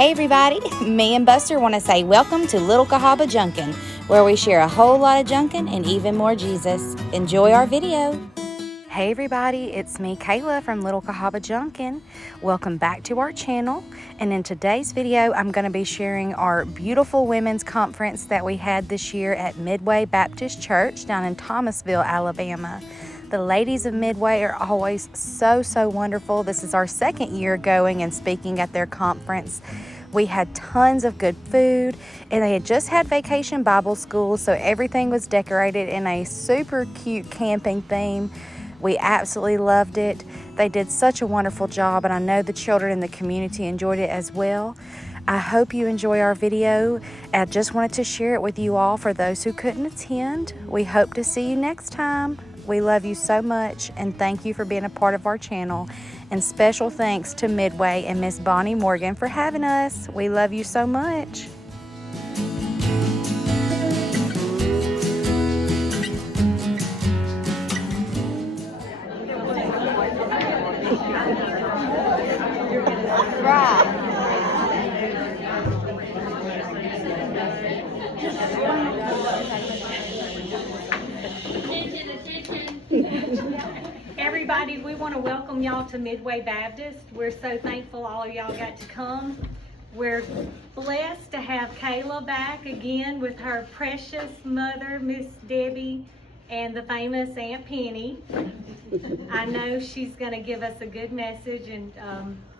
Hey everybody, me and Buster want to say welcome to Little Cahaba Junkin, where we share a whole lot of Junkin and even more Jesus. Enjoy our video. Hey everybody, it's me Kayla from Little Cahaba Junkin. Welcome back to our channel, and in today's video I'm going to be sharing our beautiful women's conference that we had this year at Midway Baptist Church down in Thomasville, Alabama. The ladies of Midway are always so wonderful. This is our second year going and speaking at their conference. We had tons of good food, and they had just had Vacation Bible School, so everything was decorated in a super cute camping theme. We absolutely loved it. They did such a wonderful job, and I know the children in the community enjoyed it as well. I hope you enjoy our video. I just wanted to share it with you all for those who couldn't attend. We hope to see you next time. We love you so much, and thank you for being a part of our channel. And special thanks to Midway and Miss Bonnie Morgan for having us. We love you so much. Everybody, we want to welcome y'all to Midway Baptist. We're so thankful all of y'all got to come. We're blessed to have Kayla back again with her precious mother, Miss Debbie, and the famous Aunt Penny. I know she's going to give us a good message, and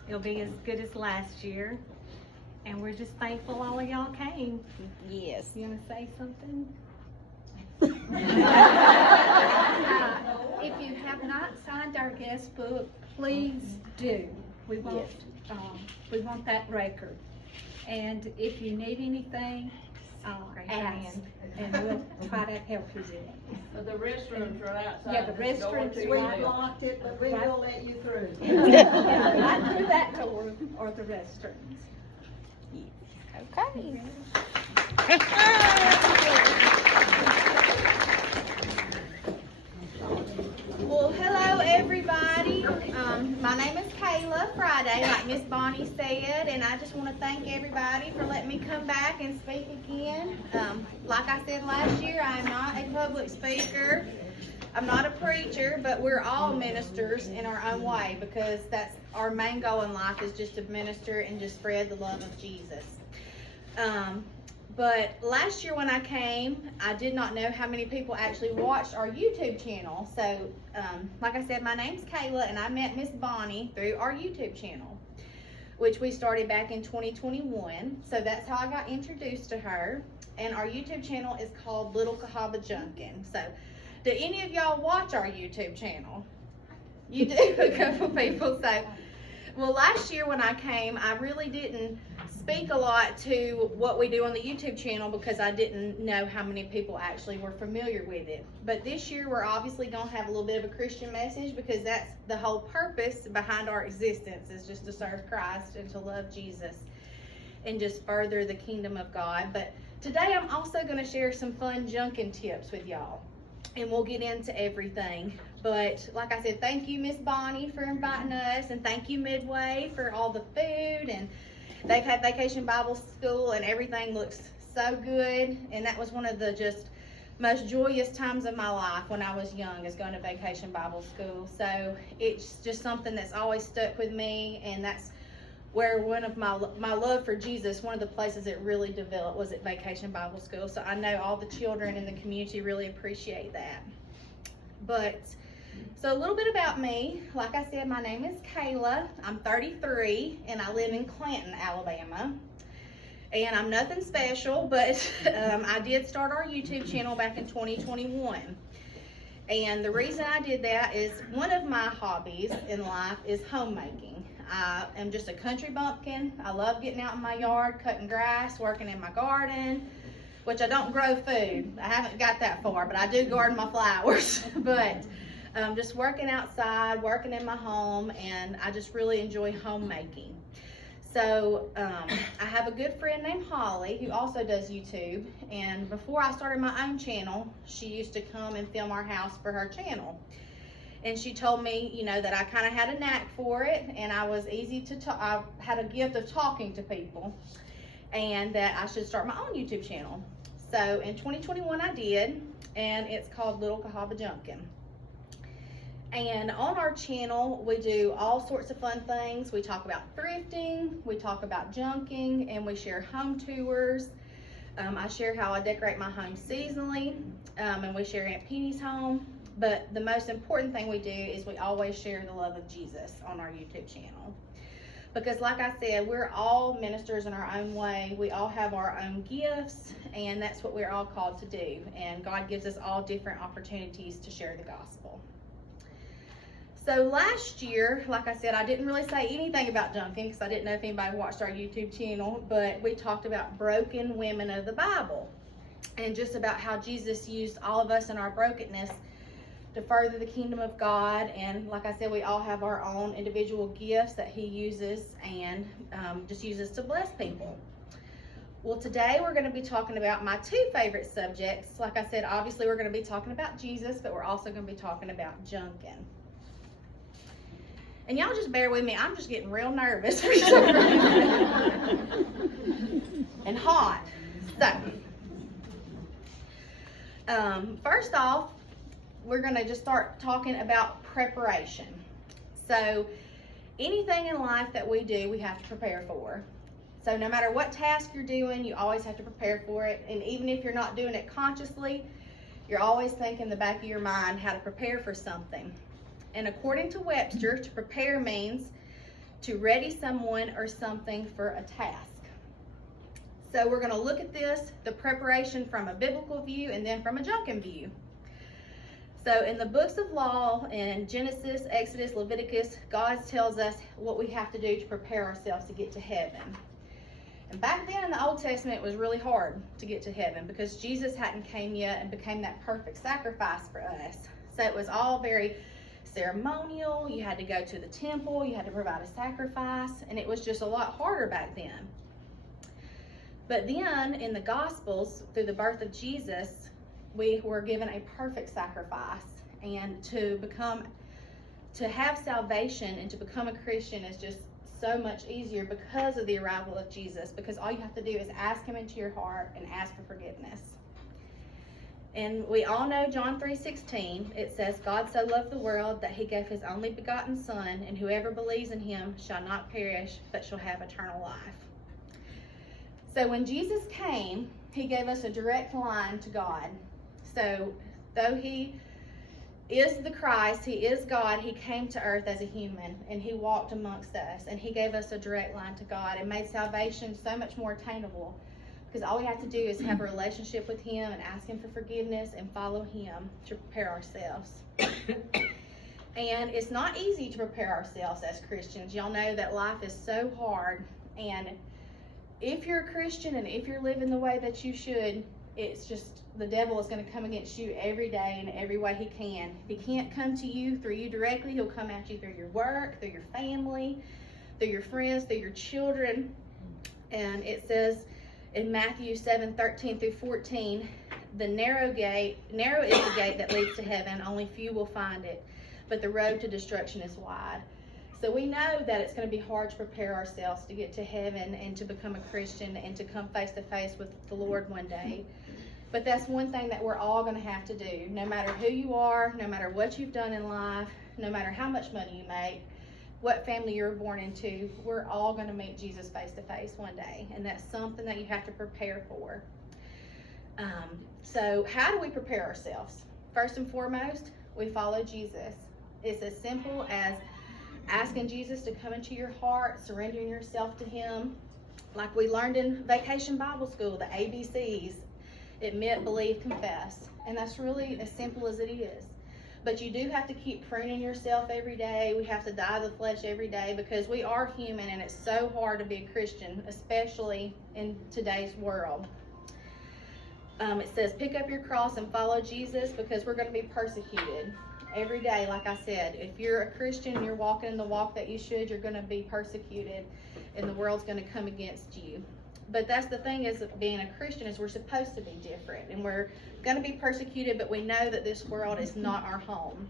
it'll be as good as last year. And we're just thankful all of y'all came. Yes. You want to say something? If you have not signed our guest book, please do. We want that record. And if you need anything, ask, and we'll try to help you with it. So the restrooms are outside. Yeah, the restrooms, we blocked it, but we will let you through. Right through that door or the restrooms. Okay. Well, hello everybody. My name is Kayla Friday, like Miss Bonnie said, and I just want to thank everybody for letting me come back and speak again. Like I said last year, I am not a public speaker. I'm not a preacher, but we're all ministers in our own way, because that's our main goal in life, is just to minister and just spread the love of Jesus. But last year when I came, I did not know how many people actually watched our YouTube channel. So, like I said, my name's Kayla, and I met Miss Bonnie through our YouTube channel, which we started back in 2021. So that's how I got introduced to her. And our YouTube channel is called Little Cahaba Junkin. So, do any of y'all watch our YouTube channel? You do, a couple people. So, well, last year when I came, I really didn't speak a lot to what we do on the YouTube channel, because I didn't know how many people actually were familiar with it. But this year we're obviously going to have a little bit of a Christian message, because that's the whole purpose behind our existence, is just to serve Christ and to love Jesus and just further the kingdom of God. But today I'm also going to share some fun Junkin tips with y'all, and we'll get into everything. But like I said, thank you Miss Bonnie for inviting us, and thank you Midway for all the food, and they've had Vacation Bible School, and everything looks so good. And that was one of the just most joyous times of my life when I was young, is going to Vacation Bible School. So it's just something that's always stuck with me, and that's where one of my love for Jesus, one of the places it really developed, was at Vacation Bible School. So I know all the children in the community really appreciate that. But so a little bit about me. Like I said, my name is Kayla. I'm 33, and I live in Clanton, Alabama. And I'm nothing special, but I did start our YouTube channel back in 2021. And the reason I did that is one of my hobbies in life is homemaking. I am just a country bumpkin. I love getting out in my yard, cutting grass, working in my garden, which I don't grow food. I haven't got that far, but I do garden my flowers. But just working outside, working in my home, and I just really enjoy homemaking. So I have a good friend named Holly who also does YouTube, and before I started my own channel, she used to come and film our house for her channel. And she told me, you know, that I kind of had a knack for it, and I was easy to talk. I had a gift of talking to people, and that I should start my own YouTube channel. So in 2021 I did, and it's called Little Cahaba Junkin. And on our channel, we do all sorts of fun things. We talk about thrifting, we talk about junking, and we share home tours. I share how I decorate my home seasonally, and we share Aunt Penny's home. But the most important thing we do is we always share the love of Jesus on our YouTube channel. Because like I said, we're all ministers in our own way. We all have our own gifts, and that's what we're all called to do. And God gives us all different opportunities to share the gospel. So last year, like I said, I didn't really say anything about junking because I didn't know if anybody watched our YouTube channel, but we talked about broken women of the Bible and just about how Jesus used all of us in our brokenness to further the kingdom of God. And like I said, we all have our own individual gifts that he uses and just uses to bless people. Well, today we're going to be talking about my two favorite subjects. Like I said, obviously we're going to be talking about Jesus, but we're also going to be talking about junking. And y'all just bear with me, I'm just getting real nervous for some reason. And hot. So, first off, we're going to just start talking about preparation. So, anything in life that we do, we have to prepare for. So, no matter what task you're doing, you always have to prepare for it. And even if you're not doing it consciously, you're always thinking in the back of your mind how to prepare for something. And according to Webster, to prepare means to ready someone or something for a task. So we're going to look at this, the preparation from a biblical view and then from a junkin view. So in the books of law, in Genesis, Exodus, Leviticus, God tells us what we have to do to prepare ourselves to get to heaven. And back then in the Old Testament, it was really hard to get to heaven because Jesus hadn't came yet and became that perfect sacrifice for us. So it was all very ceremonial. You had to go to the temple, you had to provide a sacrifice, and it was just a lot harder back then. But then in the Gospels, through the birth of Jesus, we were given a perfect sacrifice, and to have salvation and to become a Christian is just so much easier because of the arrival of Jesus, because all you have to do is ask him into your heart and ask for forgiveness. And we all know John 3:16, it says, God so loved the world that he gave his only begotten Son, and whoever believes in him shall not perish, but shall have eternal life. So when Jesus came, he gave us a direct line to God. So though he is the Christ, he is God, he came to earth as a human, and he walked amongst us, and he gave us a direct line to God and made salvation so much more attainable. Because all we have to do is have a relationship with him and ask him for forgiveness and follow him to prepare ourselves. And it's not easy to prepare ourselves as Christians. Y'all know that life is so hard. And if you're a Christian and if you're living the way that you should, it's just the devil is going to come against you every day in every way he can. If he can't come to you through you directly, he'll come at you through your work, through your family, through your friends, through your children. And it says in Matthew 7:13 through 14, the narrow is the gate that leads to heaven, only few will find it, but the road to destruction is wide. So we know that it's going to be hard to prepare ourselves to get to heaven and to become a Christian and to come face to face with the Lord one day. But that's one thing that we're all going to have to do, no matter who you are, no matter what you've done in life, no matter how much money you make, what family you were born into, we're all going to meet Jesus face to face one day, and that's something that you have to prepare for. So how do we prepare ourselves? First and foremost, we follow Jesus. It's as simple as asking Jesus to come into your heart, surrendering yourself to him. Like we learned in Vacation Bible School, the ABCs, admit, believe, confess. And that's really as simple as it is. But you do have to keep pruning yourself every day. We have to die to the flesh every day because we are human, and it's so hard to be a Christian, especially in today's world. It says, pick up your cross and follow Jesus, because we're going to be persecuted every day. Like I said, if you're a Christian and you're walking in the walk that you should, you're going to be persecuted, and the world's going to come against you. But that's the thing is being a Christian is we're supposed to be different, and we're going to be persecuted, but we know that this world is not our home.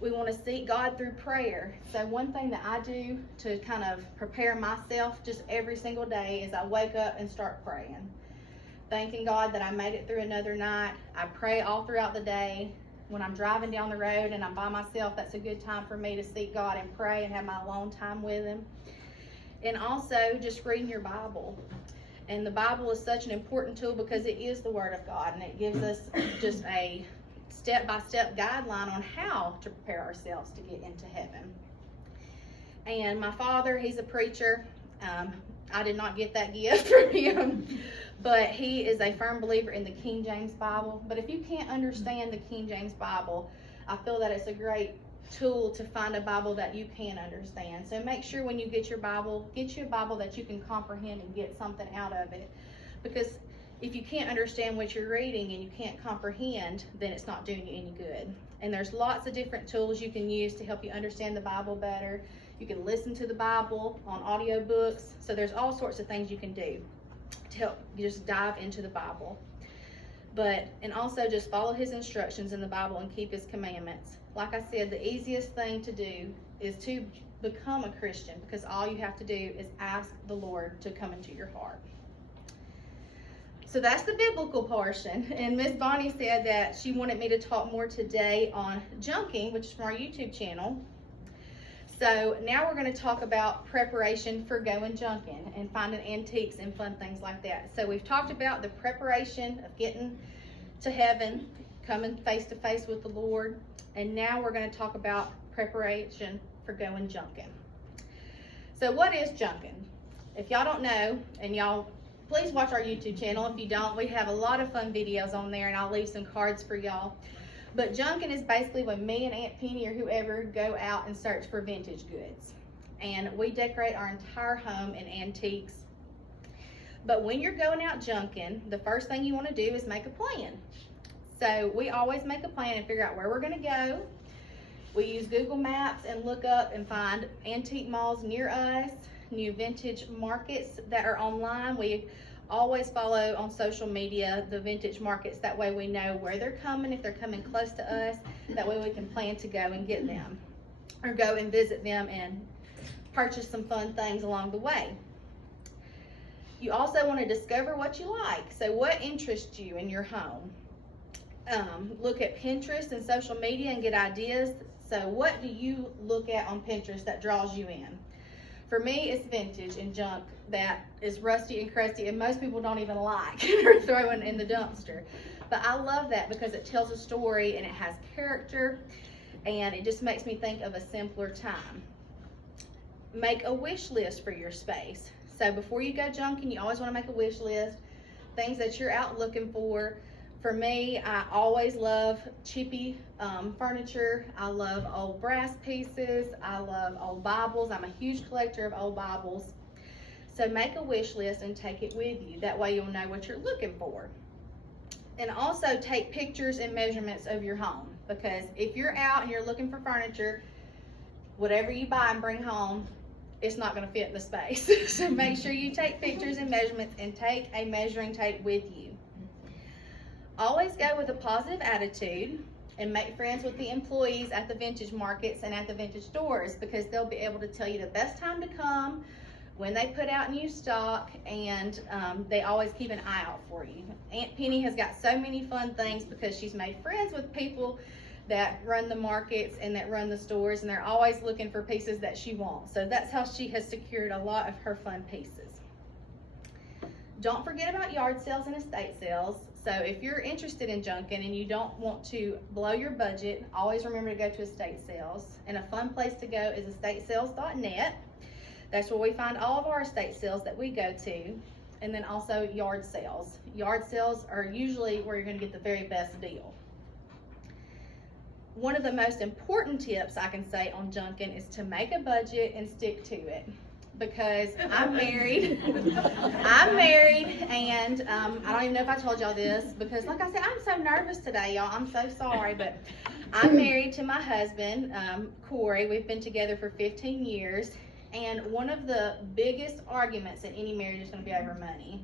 We want to seek God through prayer. So one thing that I do to kind of prepare myself just every single day is I wake up and start praying. Thanking God that I made it through another night. I pray all throughout the day. When I'm driving down the road and I'm by myself, that's a good time for me to seek God and pray and have my alone time with Him. And also just reading your Bible. And the Bible is such an important tool because it is the Word of God, and it gives us just a step-by-step guideline on how to prepare ourselves to get into heaven. And my father, he's a preacher. I did not get that gift from him, but he is a firm believer in the King James Bible. But if you can't understand the King James Bible, I feel that it's a great tool to find a Bible that you can understand. So make sure when you get your Bible, get you a Bible that you can comprehend and get something out of it. Because if you can't understand what you're reading and you can't comprehend, then it's not doing you any good. And there's lots of different tools you can use to help you understand the Bible better. You can listen to the Bible on audiobooks. So there's all sorts of things you can do to help you just dive into the Bible. And also just follow His instructions in the Bible and keep His commandments. Like I said, the easiest thing to do is to become a Christian, because all you have to do is ask the Lord to come into your heart. So that's the biblical portion. And Miss Bonnie said that she wanted me to talk more today on junking, which is from our YouTube channel. So now we're going to talk about preparation for going junking and finding antiques and fun things like that. So we've talked about the preparation of getting to heaven, coming face to face with the Lord. And now we're going to talk about preparation for going junking. So what is junking? If y'all don't know, and y'all please watch our YouTube channel. If you don't, we have a lot of fun videos on there, and I'll leave some cards for y'all. But junking is basically when me and Aunt Penny or whoever go out and search for vintage goods. And we decorate our entire home in antiques. But when you're going out junking, the first thing you want to do is make a plan. So we always make a plan and figure out where we're going to go. We use Google Maps and look up and find antique malls near us, new vintage markets that are online. We always follow on social media the vintage markets. That way we know where they're coming, if they're coming close to us. That way we can plan to go and get them, or go and visit them and purchase some fun things along the way. You also want to discover what you like. So what interests you in your home? Look at Pinterest and social media and get ideas. So what do you look at on Pinterest that draws you in? For me, it's vintage and junk that is rusty and crusty, and most people don't even like or throwing in the dumpster. But I love that because it tells a story and it has character, and it just makes me think of a simpler time. Make a wish list for your space. So before you go junking, you always want to make a wish list, things that you're out looking for. For me, I always love chippy furniture. I love old brass pieces. I love old Bibles. I'm a huge collector of old Bibles. So make a wish list and take it with you. That way you'll know what you're looking for. And also take pictures and measurements of your home, because if you're out and you're looking for furniture, whatever you buy and bring home, it's not going to fit in the space. So make sure you take pictures and measurements and take a measuring tape with you. Always go with a positive attitude and make friends with the employees at the vintage markets and at the vintage stores, because they'll be able to tell you the best time to come, when they put out new stock, and they always keep an eye out for you. Aunt Penny has got so many fun things because she's made friends with people that run the markets and that run the stores, and they're always looking for pieces that she wants. So that's how she has secured a lot of her fun pieces. Don't forget about yard sales and estate sales. So if you're interested in junking and you don't want to blow your budget, always remember to go to estate sales. And a fun place to go is estatesales.net. That's where we find all of our estate sales that we go to. And then also yard sales. Yard sales are usually where you're going to get the very best deal. One of the most important tips I can say on junking is to make a budget and stick to it. Because I'm married. I'm married, and I don't even know if I told y'all this, because like I said, I'm so nervous today, y'all. I'm so sorry, but I'm married to my husband, Corey. We've been together for 15 years, and one of the biggest arguments in any marriage is going to be over money.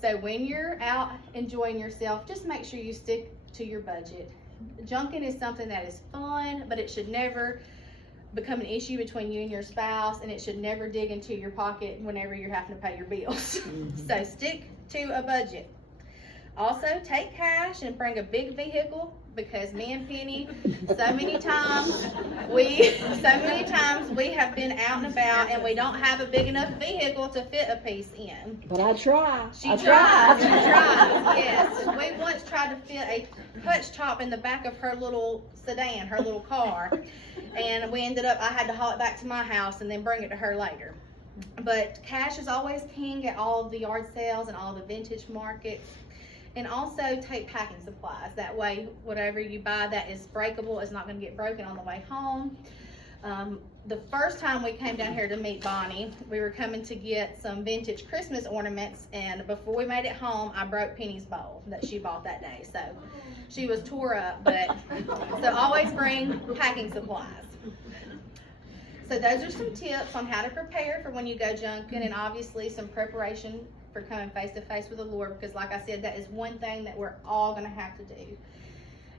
So when you're out enjoying yourself, just make sure you stick to your budget. Junkin is something that is fun, but it should never become an issue between you and your spouse, and it should never dig into your pocket whenever you're having to pay your bills. So stick to a budget. Also, take cash and bring a big vehicle, because me and Penny, so many times we have been out and about and we don't have a big enough vehicle to fit a piece in. But I try. She tries, yes. We once tried to fit a hutch top in the back of her little sedan, her little car, and we ended up, I had to haul it back to my house and then bring it to her later. But cash is always king at all of the yard sales and all the vintage markets. And also take packing supplies. That way, whatever you buy that is breakable is not going to get broken on the way home. The first time we came down here to meet Bonnie, we were coming to get some vintage Christmas ornaments, and before we made it home, I broke Penny's bowl that she bought that day. So she was tore up, but so always bring packing supplies. So those are some tips on how to prepare for when you go junking, and obviously some preparation for coming face to face with the Lord, because like I said, that is one thing that we're all going to have to do.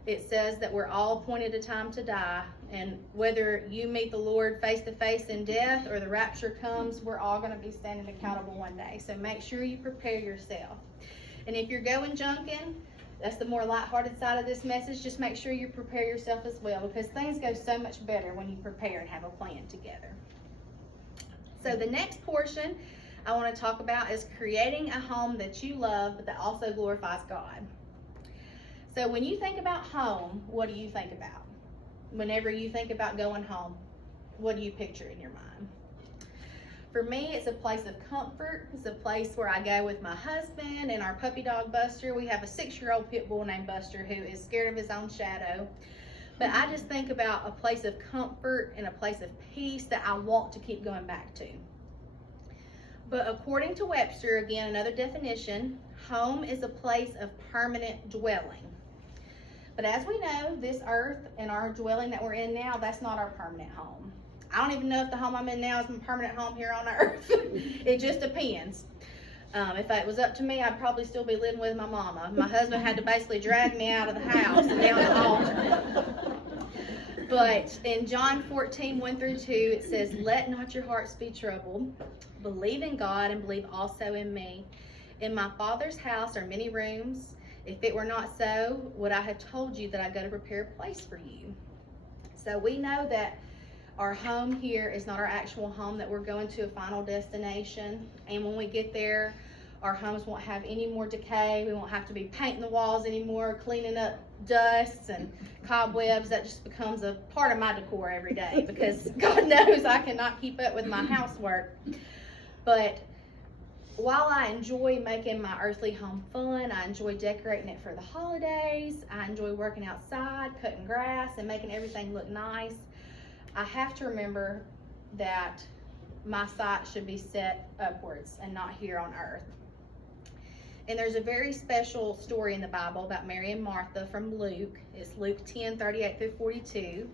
It says that we're all appointed a time to die, and whether you meet the Lord face to face in death or the rapture comes, we're all going to be standing accountable one day. So make sure you prepare yourself. And if you're going junking, that's the more lighthearted side of this message, just make sure you prepare yourself as well, because things go so much better when you prepare and have a plan together. So the next portion I want to talk about is creating a home that you love, but that also glorifies God. So when you think about home, what do you think about? Whenever you think about going home, what do you picture in your mind? For me, it's a place of comfort. It's a place where I go with my husband and our puppy dog Buster. We have a 6-year-old pit bull named Buster who is scared of his own shadow. But I just think about a place of comfort and a place of peace that I want to keep going back to. But according to Webster, again, another definition, home is a place of permanent dwelling. But as we know, this earth and our dwelling that we're in now, that's not our permanent home. I don't even know if the home I'm in now is my permanent home here on earth. It just depends. If it was up to me, I'd probably still be living with my mama. My husband had to basically drag me out of the house and down the altar. But in John 14:1-2, it says, "Let not your hearts be troubled. Believe in God and believe also in me. In my Father's house are many rooms. If it were not so, would I have told you that I go to prepare a place for you?" So we know that our home here is not our actual home, that we're going to a final destination. And when we get there, our homes won't have any more decay. We won't have to be painting the walls anymore, cleaning up dusts and cobwebs. That just becomes a part of my decor every day, because God knows I cannot keep up with my housework. But while I enjoy making my earthly home fun, I enjoy decorating it for the holidays, I enjoy working outside, cutting grass, and making everything look nice, I have to remember that my sight should be set upwards and not here on earth. And there's a very special story in the Bible about Mary and Martha from Luke. It's Luke 10:38-42.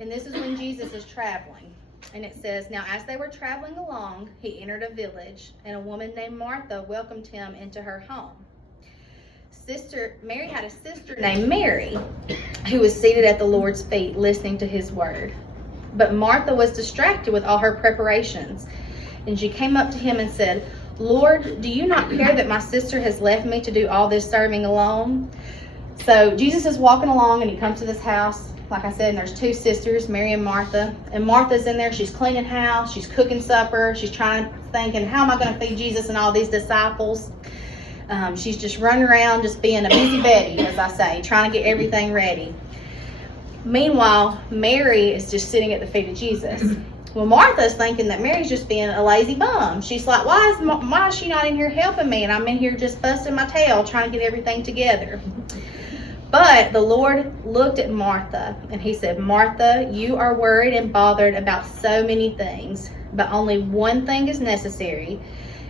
And this is when Jesus is traveling. And it says, "Now as they were traveling along, he entered a village, and a woman named Martha welcomed him into her home. Mary had a sister named Mary, who was seated at the Lord's feet listening to his word. But Martha was distracted with all her preparations. And she came up to him and said, 'Lord, do you not care that my sister has left me to do all this serving alone?'" So Jesus is walking along, and he comes to this house, like I said, and there's 2 sisters, Mary and Martha. And Martha's in there, she's cleaning house, she's cooking supper, she's thinking, how am I going to feed Jesus and all these disciples? She's just running around, just being a busy Betty, as I say, trying to get everything ready. Meanwhile, Mary is just sitting at the feet of Jesus. Well, Martha's thinking that Mary's just being a lazy bum. She's like, why is she not in here helping me? And I'm in here just busting my tail, trying to get everything together. But the Lord looked at Martha, and he said, "Martha, you are worried and bothered about so many things, but only one thing is necessary.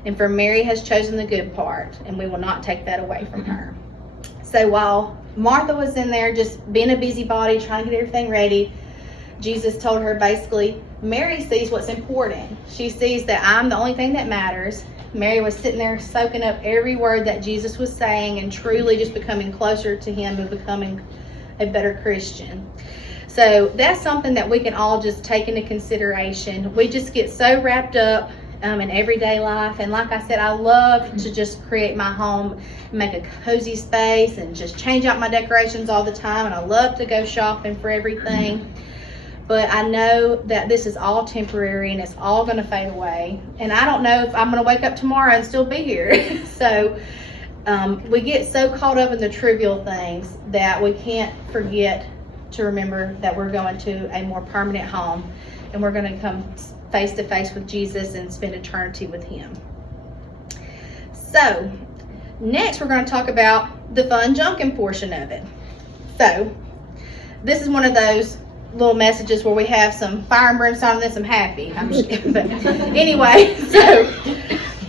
And for Mary has chosen the good part, and we will not take that away from her." So while Martha was in there just being a busybody, trying to get everything ready, Jesus told her basically, Mary sees what's important. She sees that I'm the only thing that matters. Mary was sitting there soaking up every word that Jesus was saying and truly just becoming closer to him and becoming a better Christian. So that's something that we can all just take into consideration. We just get so wrapped up in everyday life, and like I said, I love to just create my home, make a cozy space, and just change out my decorations all the time, and I love to go shopping for everything. But I know that this is all temporary and it's all going to fade away, and I don't know if I'm going to wake up tomorrow and still be here. So we get so caught up in the trivial things that we can't forget to remember that we're going to a more permanent home, and we're going to come face to face with Jesus and spend eternity with him. So next we're going to talk about the fun Junkin portion of it. So this is one of those little messages where we have some fire and brimstone and then some happy. I'm just kidding. But anyway, so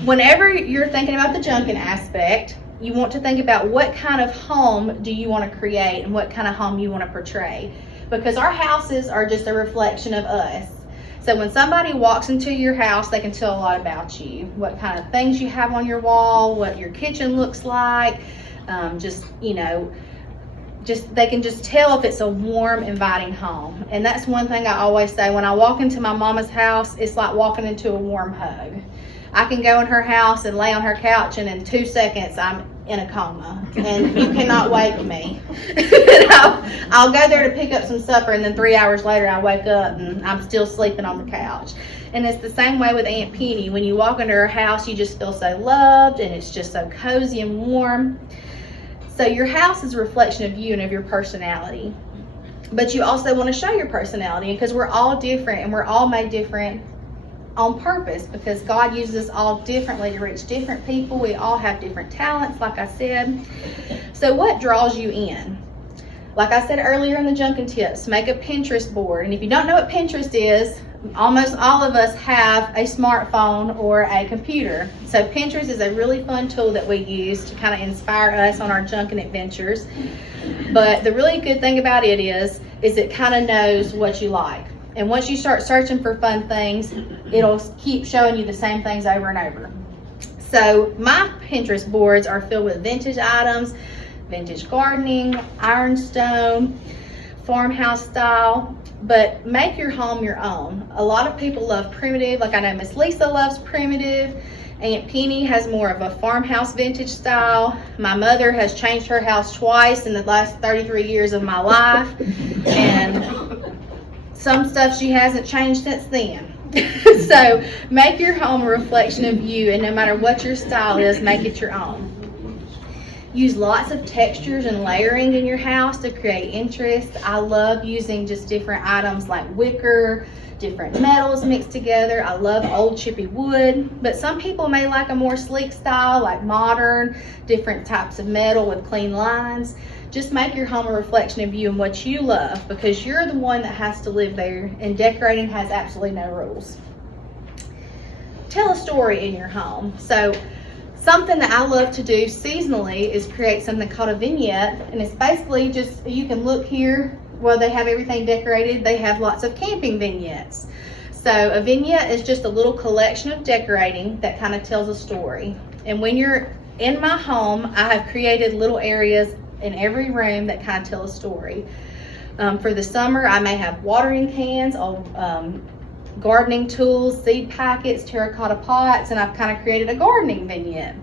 whenever you're thinking about the Junkin aspect, you want to think about what kind of home do you want to create and what kind of home you want to portray, because our houses are just a reflection of us. So when somebody walks into your house, they can tell a lot about you, what kind of things you have on your wall, what your kitchen looks like, they can just tell if it's a warm, inviting home. And that's one thing I always say. When I walk into my mama's house, it's like walking into a warm hug. I can go in her house and lay on her couch, and in 2 seconds I'm in a coma, and you cannot wake me. I'll go there to pick up some supper, and then 3 hours later I wake up and I'm still sleeping on the couch. And it's the same way with Aunt Penny. When you walk into her house, you just feel so loved, and it's just so cozy and warm. So your house is a reflection of you and of your personality. But you also want to show your personality, because we're all different, and we're all made different on purpose, because God uses us all differently to reach different people. We all have different talents, like I said. So what draws you in? Like I said earlier in the Junkin tips, make a Pinterest board. And if you don't know what Pinterest is, almost all of us have a smartphone or a computer. So Pinterest is a really fun tool that we use to kind of inspire us on our Junkin adventures. But the really good thing about it is it kind of knows what you like. And once you start searching for fun things, it'll keep showing you the same things over and over. So my Pinterest boards are filled with vintage items, vintage gardening, ironstone, farmhouse style, but make your home your own. A lot of people love primitive, like I know Miss Lisa loves primitive. Aunt Penny has more of a farmhouse vintage style. My mother has changed her house twice in the last 33 years of my life, and some stuff she hasn't changed since then. So make your home a reflection of you, and no matter what your style is, make it your own. Use lots of textures and layering in your house to create interest. I love using just different items like wicker, different metals mixed together. I love old chippy wood, but some people may like a more sleek style, like modern, different types of metal with clean lines. Just make your home a reflection of you and what you love, because you're the one that has to live there, and decorating has absolutely no rules. Tell a story in your home. So something that I love to do seasonally is create something called a vignette, and it's basically just, you can look here where they have everything decorated. They have lots of camping vignettes. So a vignette is just a little collection of decorating that kind of tells a story. And when you're in my home, I have created little areas in every room that kind of tell a story. For the summer, I may have watering cans, gardening tools, seed packets, terracotta pots, and I've kind of created a gardening vignette.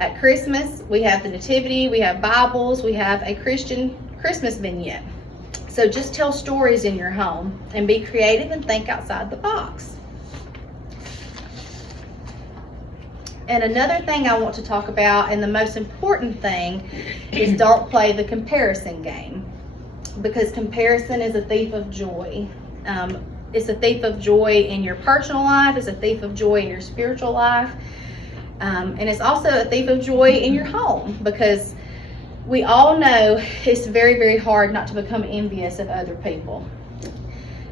At Christmas, we have the Nativity, we have Bibles, we have a Christian Christmas vignette. So just tell stories in your home and be creative and think outside the box. And another thing I want to talk about, and the most important thing, is don't play the comparison game, because comparison is a thief of joy. It's a thief of joy in your personal life, it's a thief of joy in your spiritual life, and it's also a thief of joy in your home, because we all know it's very, very hard not to become envious of other people.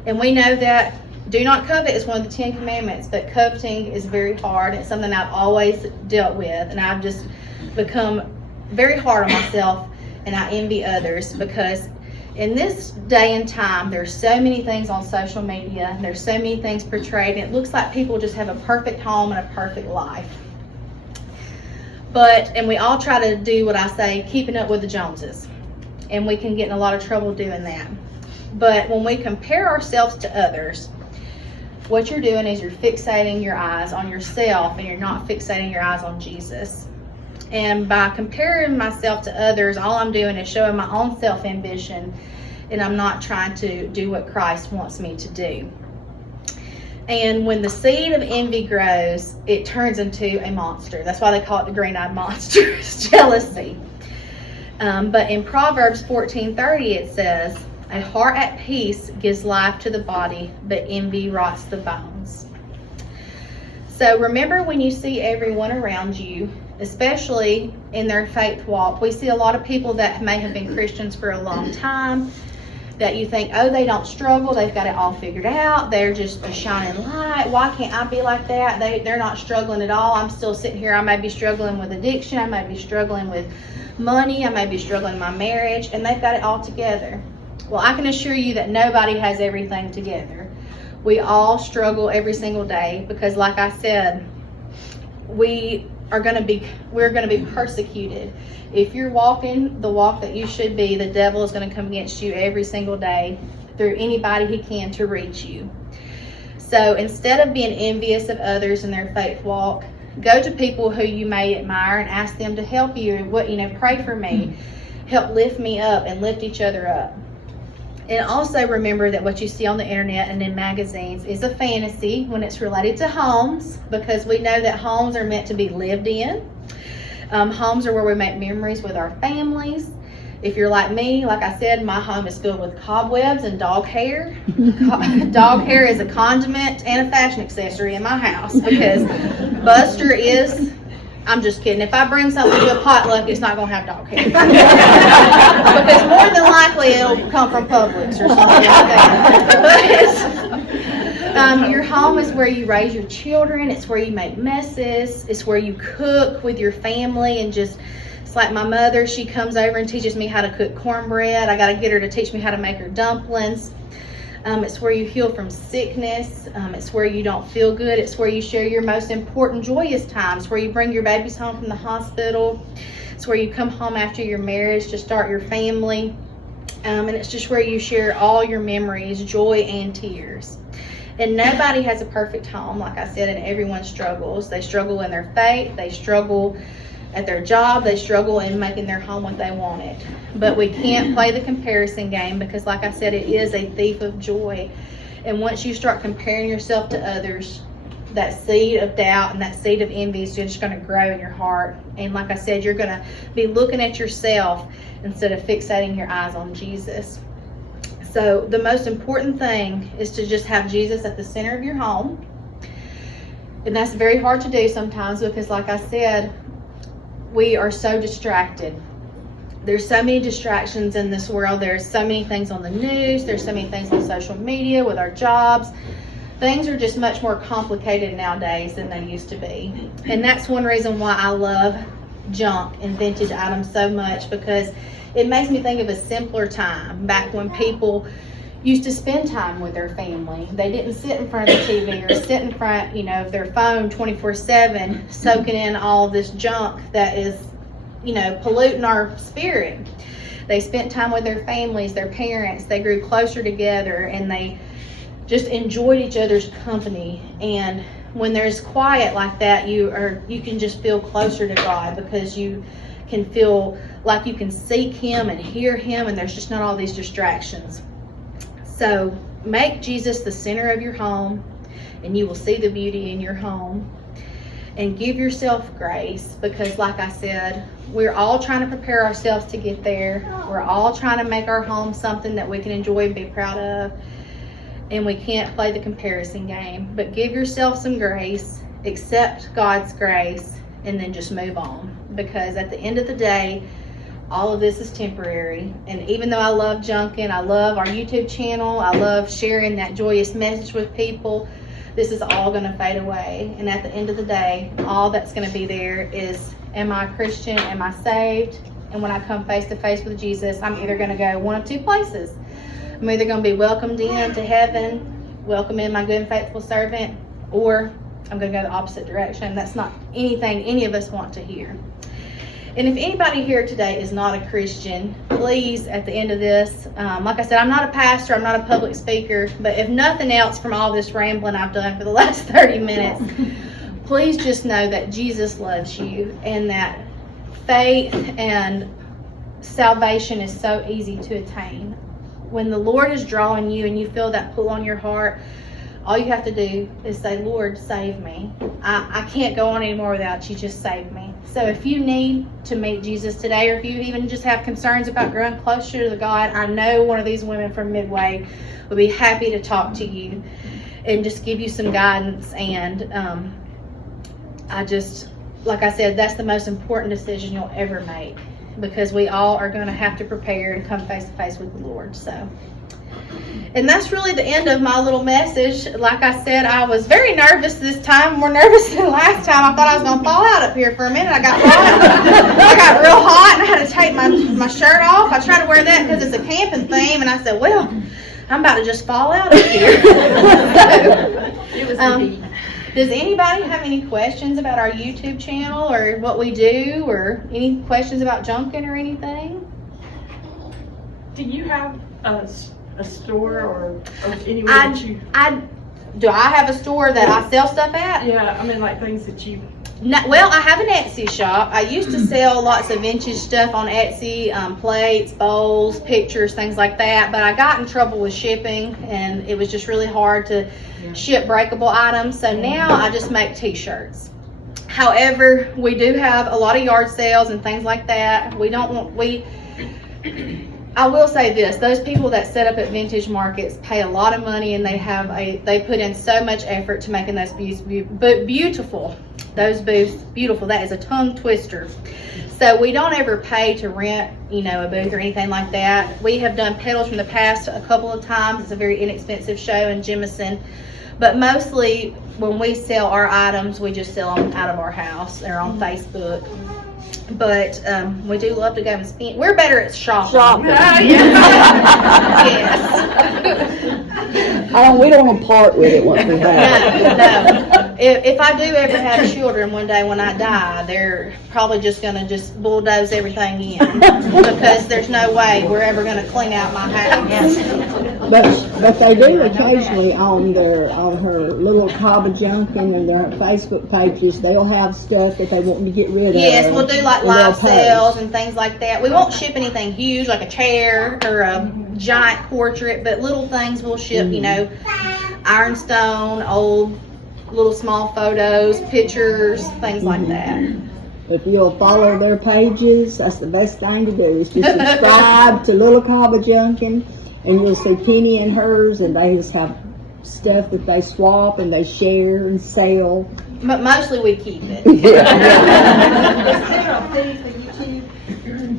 And we know that do not covet is one of the 10 commandments, but coveting is very hard. It's something I've always dealt with, and I've just become very hard on myself, and I envy others, because in this day and time, there's so many things on social media, and there's so many things portrayed, and it looks like people just have a perfect home and a perfect life. And we all try to do what I say, keeping up with the Joneses. and we can get in a lot of trouble doing that. But when we compare ourselves to others, what you're doing is you're fixating your eyes on yourself, and you're not fixating your eyes on Jesus. And by comparing myself to others, all I'm doing is showing my own self-ambition, and I'm not trying to do what Christ wants me to do. And when the seed of envy grows, it turns into a monster. That's why they call it the green-eyed monster. It's jealousy. But in Proverbs 14:30, it says, "A heart at peace gives life to the body, but envy rots the bones." So remember, when you see everyone around you, especially in their faith walk, we see a lot of people that may have been Christians for a long time, that you think, oh, they don't struggle, they've got it all figured out, they're just a shining light, why can't I be like that? They're not struggling at all. I'm still sitting here, I may be struggling with addiction, I may be struggling with money, I may be struggling in my marriage, and they've got it all together. Well, I can assure you that nobody has everything together. We all struggle every single day, because like I said, we're going to be persecuted. If you're walking the walk that you should be, the devil is going to come against you every single day through anybody he can to reach you. So instead of being envious of others in their faith walk, go to people who you may admire and ask them to help you. Pray for me, help lift me up, and lift each other up. And also remember that what you see on the internet and in magazines is a fantasy when it's related to homes, because we know that homes are meant to be lived in. Homes are where we make memories with our families. If you're like me, like I said, my home is filled with cobwebs and dog hair. Dog hair is a condiment and a fashion accessory in my house, because Buster is, I'm just kidding, if I bring something to a potluck, it's not going to have dog hair. Because more than likely it'll come from Publix or something like that. Your home is where you raise your children. It's where you make messes. It's where you cook with your family, and just, it's like my mother, she comes over and teaches me how to cook cornbread. I got to get her to teach me how to make her dumplings. It's where you heal from sickness. It's where you don't feel good. It's where you share your most important joyous times, where you bring your babies home from the hospital. It's where you come home after your marriage to start your family. And it's just where you share all your memories, joy and tears. And nobody has a perfect home, like I said, and everyone struggles. They struggle in their faith. They struggle at their job. They struggle in making their home what they want it. But we can't play the comparison game, because like I said, it is a thief of joy. And once you start comparing yourself to others, that seed of doubt and that seed of envy is just going to grow in your heart. And like I said, you're going to be looking at yourself instead of fixating your eyes on Jesus. So the most important thing is to just have Jesus at the center of your home. And that's very hard to do sometimes, because like I said, we are so distracted. There's so many distractions in this world. There's so many things on the news. There's so many things on social media with our jobs. Things are just much more complicated nowadays than they used to be. And that's one reason why I love junk and vintage items so much, because it makes me think of a simpler time, back when people used to spend time with their family. They didn't sit in front of the TV or sit in front, of their phone 24/7, soaking in all this junk that is, polluting our spirit. They spent time with their families, their parents. They grew closer together, and they just enjoyed each other's company. And when there's quiet like that, you can just feel closer to God, because you can feel like you can seek Him and hear Him, and there's just not all these distractions. So make Jesus the center of your home, and you will see the beauty in your home. And give yourself grace, because like I said, we're all trying to prepare ourselves to get there. We're all trying to make our home something that we can enjoy and be proud of. And we can't play the comparison game. But give yourself some grace, accept God's grace, and then just move on. Because at the end of the day, all of this is temporary. And even though I love Junkin, I love our YouTube channel, I love sharing that joyous message with people, this is all going to fade away. And at the end of the day, all that's going to be there is, am I a Christian? Am I saved? And when I come face to face with Jesus, I'm either going to go one of two places. I'm either going to be welcomed into heaven, welcome in my good and faithful servant, or I'm going to go the opposite direction. That's not anything any of us want to hear. And if anybody here today is not a Christian, please, at the end of this, like I said, I'm not a pastor, I'm not a public speaker, but if nothing else from all this rambling I've done for the last 30 minutes, please just know that Jesus loves you, and that faith and salvation is so easy to attain. When the Lord is drawing you and you feel that pull on your heart, all you have to do is say, Lord, save me. I can't go on anymore without you. Just save me. So if you need to meet Jesus today, or if you even just have concerns about growing closer to God, I know one of these women from Midway would be happy to talk to you and just give you some guidance. And like I said, that's the most important decision you'll ever make, because we all are going to have to prepare and come face to face with the Lord. So, and that's really the end of my little message. Like I said, I was very nervous this time, more nervous than last time. I thought I was going to fall out up here for a minute. I got hot. I got real hot, and I had to take my shirt off. I tried to wear that because it's a camping theme, and I said, well, I'm about to just fall out up here. It was does anybody have any questions about our YouTube channel or what we do, or any questions about Junkin or anything? Do you have a store or anywhere that you? Do I have a store that I sell stuff at? Yeah, I mean, like things that you. No, well, I have an Etsy shop. I used to sell lots of vintage stuff on Etsy, plates, bowls, pictures, things like that. But I got in trouble with shipping, and it was just really hard to ship breakable items. So now I just make t-shirts. However, we do have a lot of yard sales and things like that. I will say this, those people that set up at vintage markets pay a lot of money, and they put in so much effort to making those booths beautiful. Those booths, beautiful. That is a tongue twister. So we don't ever pay to rent, a booth or anything like that. We have done pedals from the past a couple of times. It's a very inexpensive show in Jemison. But mostly when we sell our items, we just sell them out of our house or on Facebook. But we do love to go and spend. We're better at shopping. Yes. We don't want to part with it once we have No. If I do ever have children one day when I die, they're probably just going to bulldoze everything in, because there's no way we're ever going to clean out my house. But they do occasionally on her Little Cahaba Junkin and their Facebook pages, they'll have stuff that they want to get rid of. Yes, we'll do like live sales and things like that. We won't ship anything huge like a chair or a giant portrait, but little things we'll ship, ironstone, old little small photos, pictures, things like that. If you'll follow their pages, that's the best thing to do, is just subscribe to Little Cahaba Junkin, and you'll see Penny and hers, and they just have stuff that they swap and they share and sell. But mostly we keep it. Is there a fee for YouTube?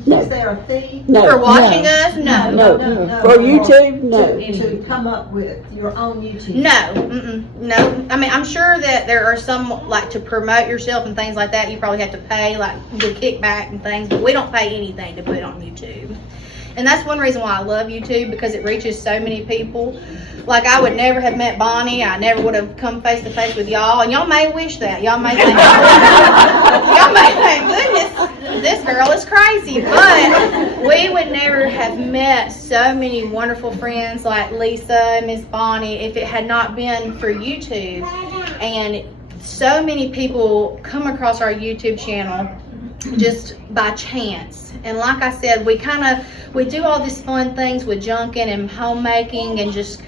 No. Is there a fee? No, For watching us? No. No. For YouTube, no. To come up with your own YouTube? No. No. I mean, I'm sure that there are some, like, to promote yourself and things like that, you probably have to pay, like, the kickback and things, but we don't pay anything to put on YouTube. And that's one reason why I love YouTube, because it reaches so many people. Like, I would never have met Bonnie. I never would have come face to face with y'all. And y'all may wish that. Y'all may think, goodness, this girl is crazy. But we would never have met so many wonderful friends like Lisa and Miss Bonnie if it had not been for YouTube. And so many people come across our YouTube channel just by chance. And like I said, we do all these fun things with Junkin and homemaking and just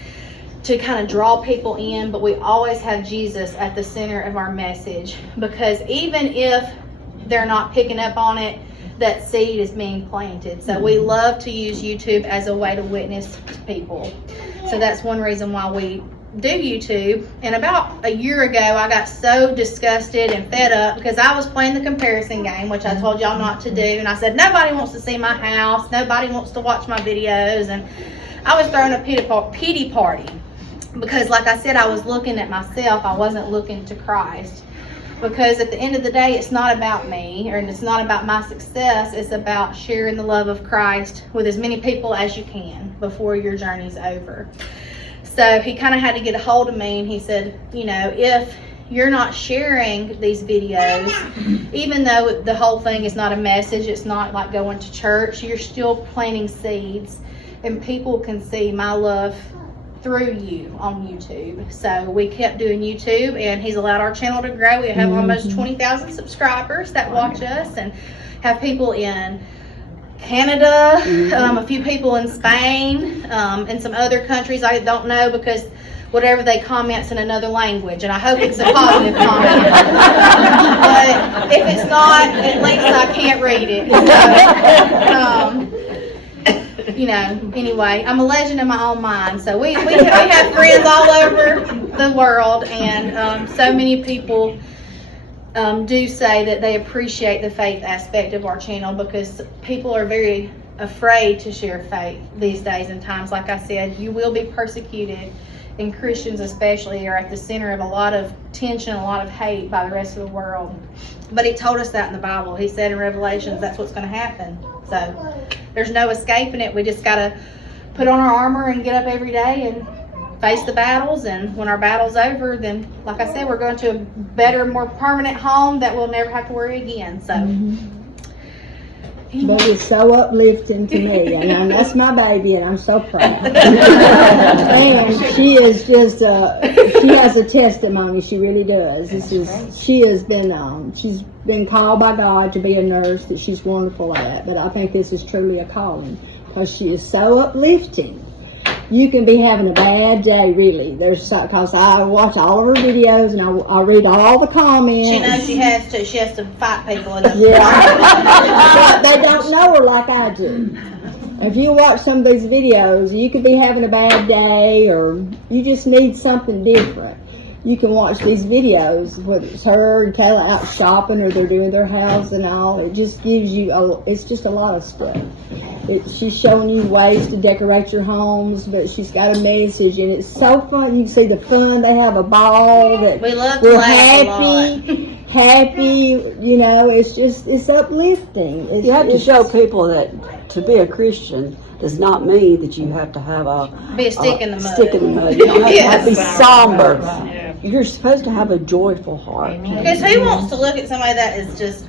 to kind of draw people in, but we always have Jesus at the center of our message, because even if they're not picking up on it, that seed is being planted. So we love to use YouTube as a way to witness to people. So that's one reason why we do YouTube. And about a year ago, I got so disgusted and fed up because I was playing the comparison game, which I told y'all not to do. And I said, nobody wants to see my house. Nobody wants to watch my videos. And I was throwing a pity party because, like I said, I was looking at myself. I wasn't looking to Christ. Because at the end of the day, it's not about me, or it's not about my success. It's about sharing the love of Christ with as many people as you can before your journey's over. So he kind of had to get a hold of me, and he said, if you're not sharing these videos, even though the whole thing is not a message, it's not like going to church, you're still planting seeds, and people can see my love through you on YouTube. So we kept doing YouTube, and he's allowed our channel to grow. We have almost 20,000 subscribers that watch us, and have people in Canada, a few people in Spain, and some other countries I don't know, because whatever they comment's in another language, and I hope it's a positive comment. But if it's not, at least I can't read it. So, you know, anyway, I'm a legend in my own mind. So we have friends all over the world, and so many people do say that they appreciate the faith aspect of our channel, because people are very afraid to share faith these days and times. Like I said, you will be persecuted, and Christians especially are at the center of a lot of tension, a lot of hate by the rest of the world. But he told us that in the Bible. He said in Revelations that's what's going to happen. So there's no escaping it. We just got to put on our armor and get up every day and face the battles. And when our battle's over, then, like I said, we're going to a better, more permanent home that we'll never have to worry again. So. But it's so uplifting to me, and that's my baby, and I'm so proud. And she is just, she has a testimony, she really does. She's been called by God to be a nurse, that she's wonderful at, but I think this is truly a calling, because she is so uplifting. You can be having a bad day, really. Because I watch all of her videos, and I read all the comments. She knows she has to. She has to fight people. Yeah. But they don't know her like I do. If you watch some of these videos, you could be having a bad day, or you just need something different. You can watch these videos, whether it's her and Kayla out shopping, or they're doing their house and all. It just gives you, it's just a lot of stuff. She's showing you ways to decorate your homes, but she's got a message, and it's so fun. You can see the fun. They have a ball. That we love to laugh a lot. Happy, you know, it's uplifting. You have to show people that to be a Christian does not mean that you have to have be a stick in the mud. Stick in the mud. You don't have to be somber. You're supposed to have a joyful heart. Because who wants to look at somebody that is just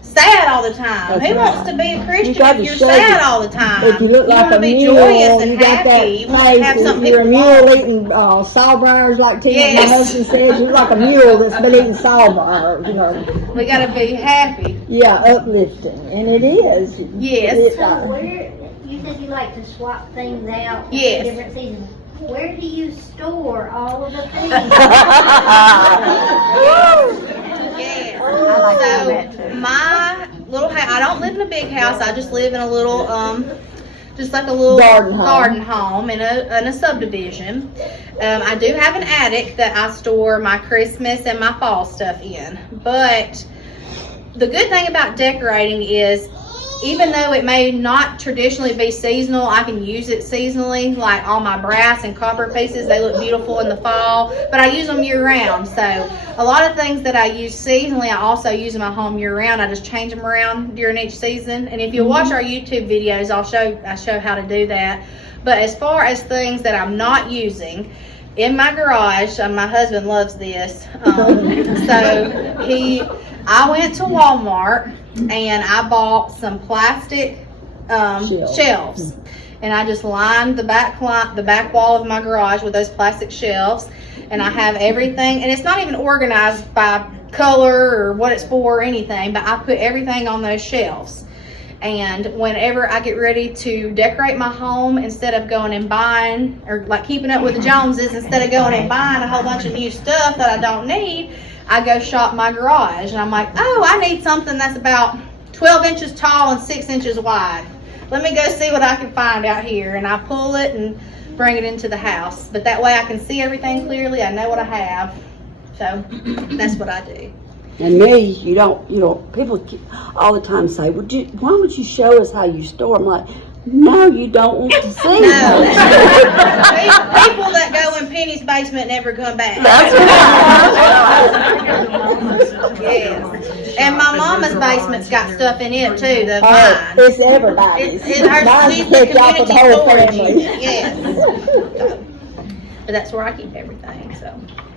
sad all the time? Who wants to be a Christian if you're sad all the time? If you look like a mule, joyous and you got happy. that You want to have face, something you're a people mule want. eating sawbriars, like Tina, Yes. my husband says. You're like a mule that's been eating sawbriars, you know. We got to be happy. Yeah, uplifting, and it is. Yes. So where, you said you like to swap things out Yes. in different seasons. Where do you store all of the things? Yeah. So my little house, I don't live in a big house. I just live in a little, just like a little garden home in a subdivision. I do have an attic that I store my Christmas and my fall stuff in. But the good thing about decorating is, even though it may not traditionally be seasonal, I can use it seasonally. Like all my brass and copper pieces, they look beautiful in the fall, but I use them year round. So a lot of things that I use seasonally, I also use in my home year round. I just change them around during each season. And if you watch our YouTube videos, I show how to do that. But as far as things that I'm not using, in my garage, my husband loves this. I went to Walmart and I bought some plastic shelves, and I just lined the back wall of my garage with those plastic shelves, and I have everything, and it's not even organized by color or what it's for or anything, but I put everything on those shelves. And whenever I get ready to decorate my home, instead of going and buying, or like keeping up with the Joneses, instead of going and buying a whole bunch of new stuff that I don't need, I go shop my garage, and I'm like, oh, I need something that's about 12 inches tall and 6 inches wide. Let me go see what I can find out here. And I pull it and bring it into the house. But that way I can see everything clearly. I know what I have. So that's what I do. And me, people all the time say, why would you show us how you store? I'm like, no, you don't want to see. No, people that go in Penny's basement never come back. That's right. Yes. And my mama's basement's got stuff in it too. Mine. It's everybody's. She's the community storage unit. Yes. But that's where I keep everything.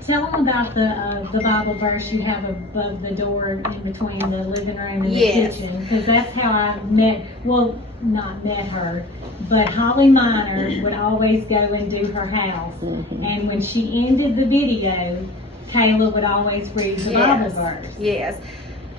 Tell them about the Bible verse you have above the door in between the living room and Yes. the kitchen, because that's how I met. Well, not met her, but Holly Minor would always go and do her house, and when she ended the video, Kayla would always read the Bible verse. Yes.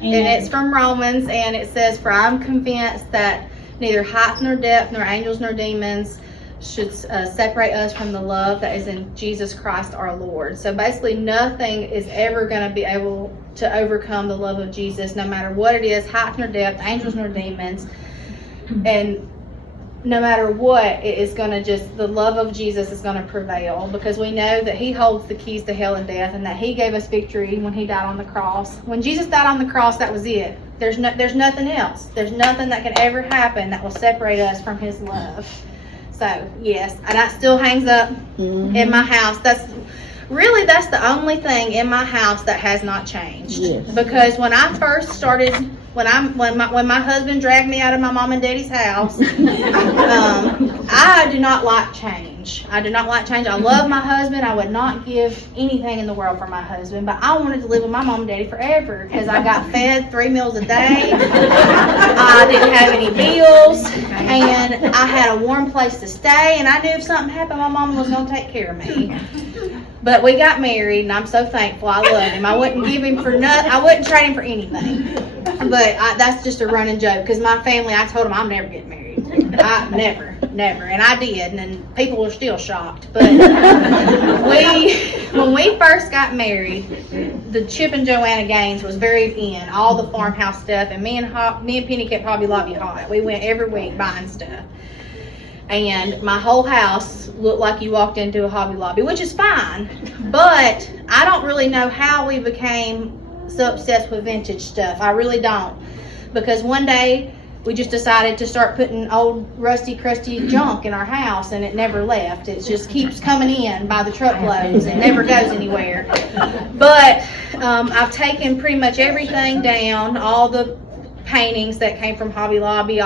And it's from Romans, and it says, "For I'm convinced that neither height nor depth nor angels nor demons should separate us from the love that is in Jesus Christ our Lord." So basically nothing is ever going to be able to overcome the love of Jesus, no matter what it is, height nor depth, angels nor demons. And no matter what, it is going to the love of Jesus is going to prevail, because we know that he holds the keys to hell and death, and that he gave us victory when he died on the cross. When Jesus died on the cross, that was it. There's nothing else. There's nothing that can ever happen that will separate us from his love. So, yes, and that still hangs up in my house. That's the only thing in my house that has not changed. Yes. Because when I first started, when my husband dragged me out of my mom and daddy's house, I do not like change. I do not like change. I love my husband. I would not give anything in the world for my husband, but I wanted to live with my mom and daddy forever, because I got fed 3 meals a day. I didn't have any bills, and I had a warm place to stay, and I knew if something happened, my mom was going to take care of me. But we got married, and I'm so thankful. I love him. I wouldn't give him for nothing. I wouldn't trade him for anything. But that's just a running joke, because my family, I told them I'm never getting married. Never. And I did, and then people were still shocked. But when we first got married, the Chip and Joanna Gaines was very in, all the farmhouse stuff, and me and Penny kept Hobby Lobby hot. We went every week buying stuff. And my whole house looked like you walked into a Hobby Lobby, which is fine. But I don't really know how we became so obsessed with vintage stuff. I really don't. Because one day we just decided to start putting old rusty, crusty junk in our house, and it never left. It just keeps coming in by the truckloads and never goes anywhere. But I've taken pretty much everything down, all the paintings that came from Hobby Lobby,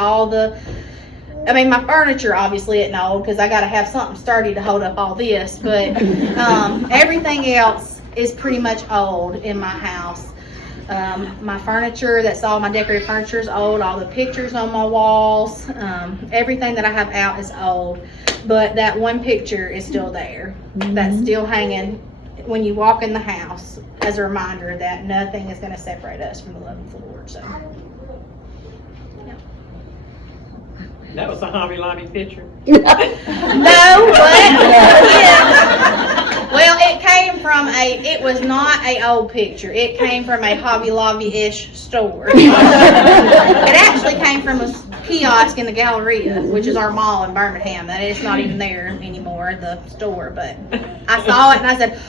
my furniture obviously isn't old, because I got to have something sturdy to hold up all this, but everything else is pretty much old in my house. My furniture, that's all my decorative furniture, is old. All the pictures on my walls, everything that I have out is old, but that one picture is still there. That's still hanging when you walk in the house as a reminder that nothing is going to separate us from the love of the Lord. So. That was a Hobby Lobby picture. No, but yeah. Well, it was not a old picture. It came from a Hobby Lobby-ish store. It actually came from a kiosk in the Galleria, which is our mall in Birmingham. That is not even there anymore, the store. But I saw it and I said,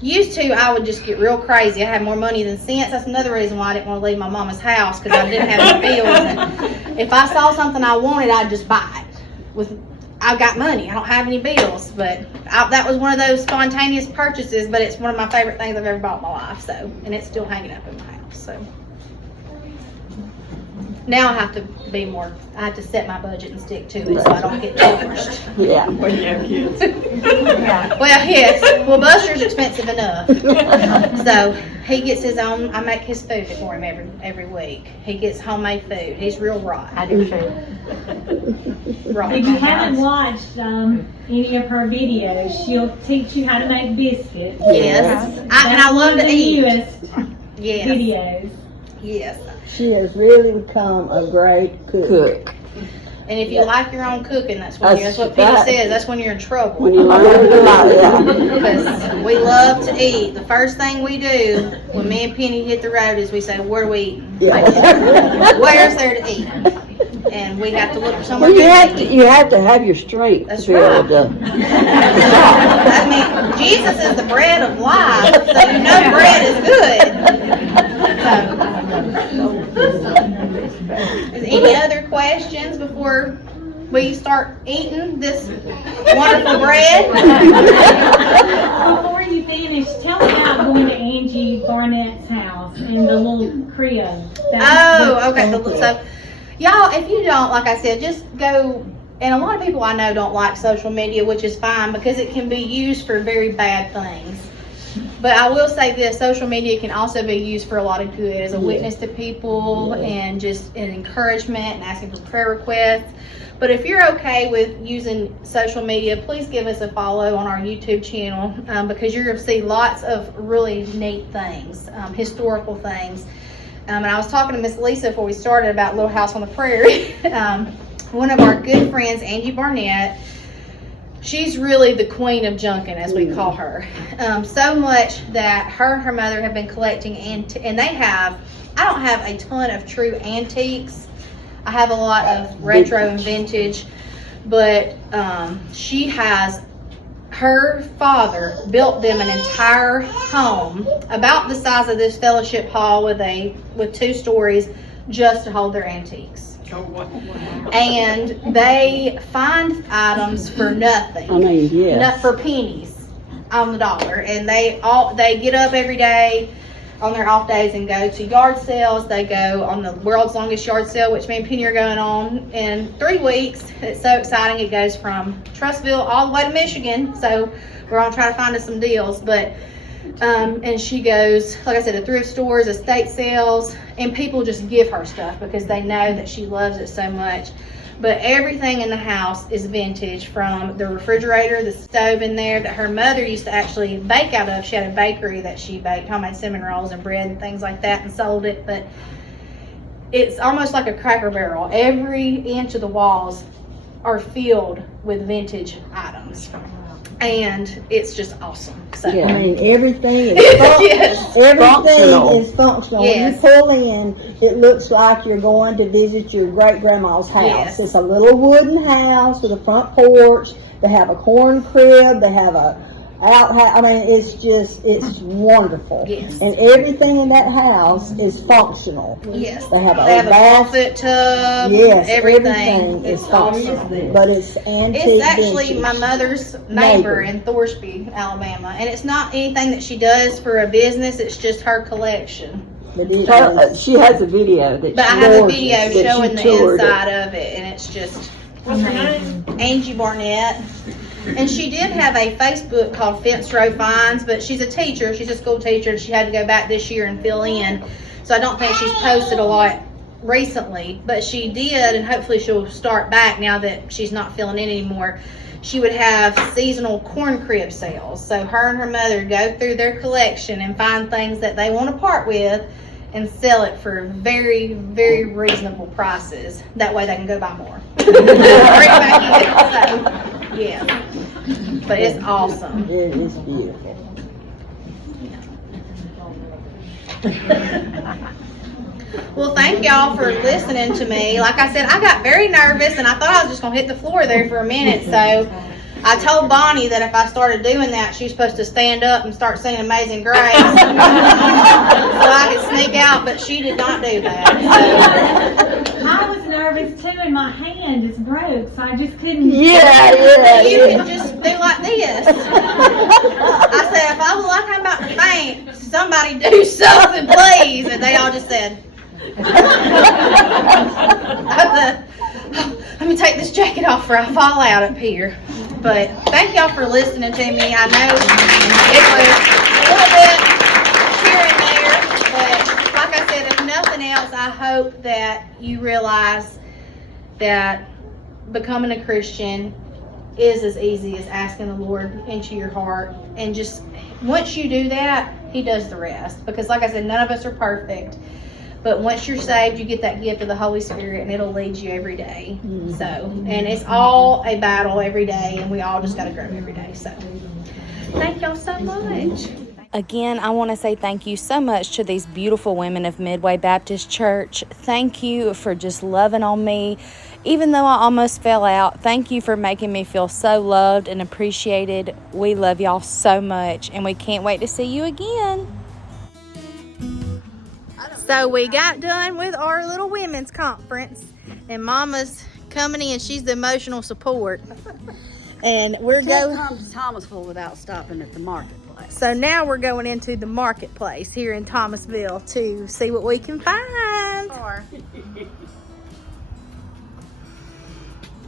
used to, I would just get real crazy. I had more money than sense. That's another reason why I didn't want to leave my mama's house, because I didn't have any bills. And if I saw something I wanted, I'd just buy it. I've got money. I don't have any bills. But that was one of those spontaneous purchases, but it's one of my favorite things I've ever bought in my life. So, and it's still hanging up in my house. So now I have to set my budget and stick to it, so I don't get charged. Yeah. When you have kids. Well, yes. Well, Buster's expensive enough. So he gets his own. I make his food for him every week. He gets homemade food. He's real right. I do too. Right. If you haven't watched any of her videos, she'll teach you how to make biscuits. Yes. And I love to eat. Newest Yes. videos. Yes. She has really become a great cook. And if you like your own cooking, that's what Peter says. That's when you're in trouble. When you learn to lie, yeah. Because we love to eat. The first thing we do when me and Penny hit the road is we say, "Where are we eating? Where's there to eat?" And we have to look for somewhere. Well, you have to have your strength. That's to be right. able to. I mean, Jesus is the bread of life, so you know bread is good. Is any other questions before we start eating this wonderful bread? Before you finish, tell me about going to Angie Barnett's house and the little crib. Okay. So, y'all, if you don't, like I said, just go. And a lot of people I know don't like social media, which is fine because it can be used for very bad things. But I will say this, social media can also be used for a lot of good as a witness to people and just an encouragement and asking for prayer requests. But if you're okay with using social media, please give us a follow on our YouTube channel because you're going to see lots of really neat things, historical things. And I was talking to Miss Lisa before we started about Little House on the Prairie. One of our good friends, Angie Barnett, she's really the queen of Junkin, as we call her. So much that her and her mother have been collecting, and they have, I don't have a ton of true antiques. I have a lot of retro and vintage, but she has, her father built them an entire home about the size of this fellowship hall with 2 stories just to hold their antiques. And they find items for nothing. I mean, yes. Not for pennies on the dollar. And they get up every day on their off days and go to yard sales. They go on the world's longest yard sale, which me and Penny are going on in 3 weeks. It's so exciting. It goes from Trussville all the way to Michigan. So we're on trying to find us some deals. But and she goes, like I said, to thrift stores, estate sales, and people just give her stuff because they know that she loves it so much. But everything in the house is vintage, from the refrigerator, the stove in there that her mother used to actually bake out of. She had a bakery that she baked homemade cinnamon rolls and bread and things like that and sold it. But it's almost like a Cracker Barrel. Every inch of the walls are filled with vintage items. And it's just awesome. So, I mean, everything is is functional. Yes. When you pull in, it looks like you're going to visit your great grandma's house. Yes. It's a little wooden house with a front porch. They have a corn crib. They have a outhouse. I mean, it's wonderful. Yes. And everything in that house is functional. Yes. They have a bath. faucet tub. Yes, everything is awesome. functional. But it's antique. It's actually vintage. my mother's neighbor in Thorsby, Alabama, and it's not anything that she does for a business. It's just her collection. She has a video that But I have a video showing the inside of it, and it's just What's her name? Angie Barnett. And she did have a Facebook called Fence Row Finds, but she's a teacher. She's a school teacher, and she had to go back this year and fill in. So I don't think she's posted a lot recently, but she did, and hopefully she'll start back now that she's not filling in anymore. She would have seasonal corn crib sales. So her and her mother go through their collection and find things that they want to part with and sell it for very, very reasonable prices. That way they can go buy more. Bring it back in. So, yeah. But it's awesome. It is beautiful. Well, thank y'all for listening to me. Like I said, I got very nervous and I thought I was just going to hit the floor there for a minute. So I told Bonnie that if I started doing that, she was supposed to stand up and start singing Amazing Grace so I could sneak out, but she did not do that. So. I was nervous too, and my hand is broke, so I just couldn't. You can just do like this. I said, if I look like I'm about to faint, somebody do something, please. And they all just said, let me take this jacket off or I fall out up here. But thank y'all for listening to me. I know it was a little bit here and there, but like I said, if nothing else, I hope that you realize that becoming a Christian is as easy as asking the Lord into your heart. And just once you do that, He does the rest. Because like I said, none of us are perfect. But once you're saved, you get that gift of the Holy Spirit, and it'll lead you every day. So, and it's all a battle every day, and we all just got to grow every day. So, thank y'all so much. Again, I want to say thank you so much to these beautiful women of Midway Baptist Church. Thank you for just loving on me, even though I almost fell out. Thank you for making me feel so loved and appreciated. We love y'all so much, and we can't wait to see you again. So we got done with our little women's conference, and Mama's coming in. She's the emotional support, and we're going. Can't come to Thomasville without stopping at the marketplace. So now we're going into the marketplace here in Thomasville to see what we can find. All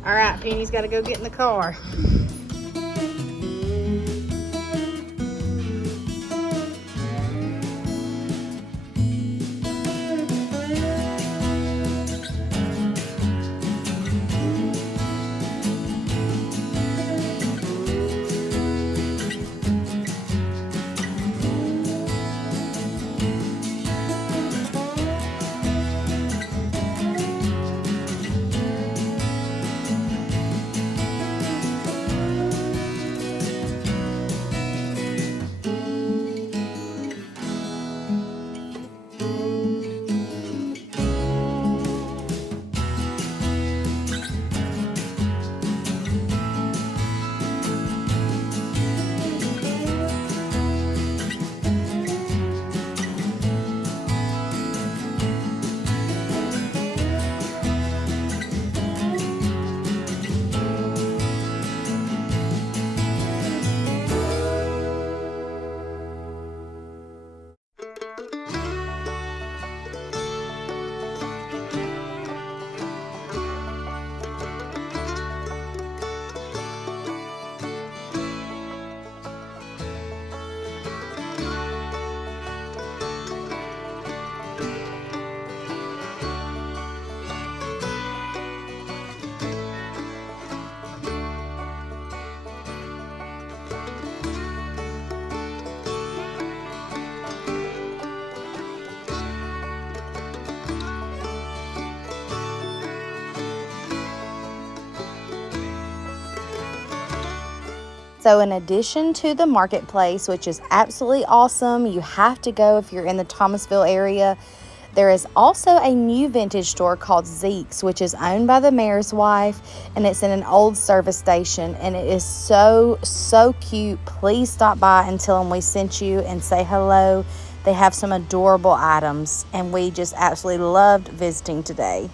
right, Penny's got to go get in the car. So in addition to the marketplace, which is absolutely awesome, you have to go if you're in the Thomasville area, there is also a new vintage store called Zeques, which is owned by the mayor's wife, and it's in an old service station, and it is so, so cute. Please stop by and tell them we sent you and say hello. They have some adorable items, and we just absolutely loved visiting today.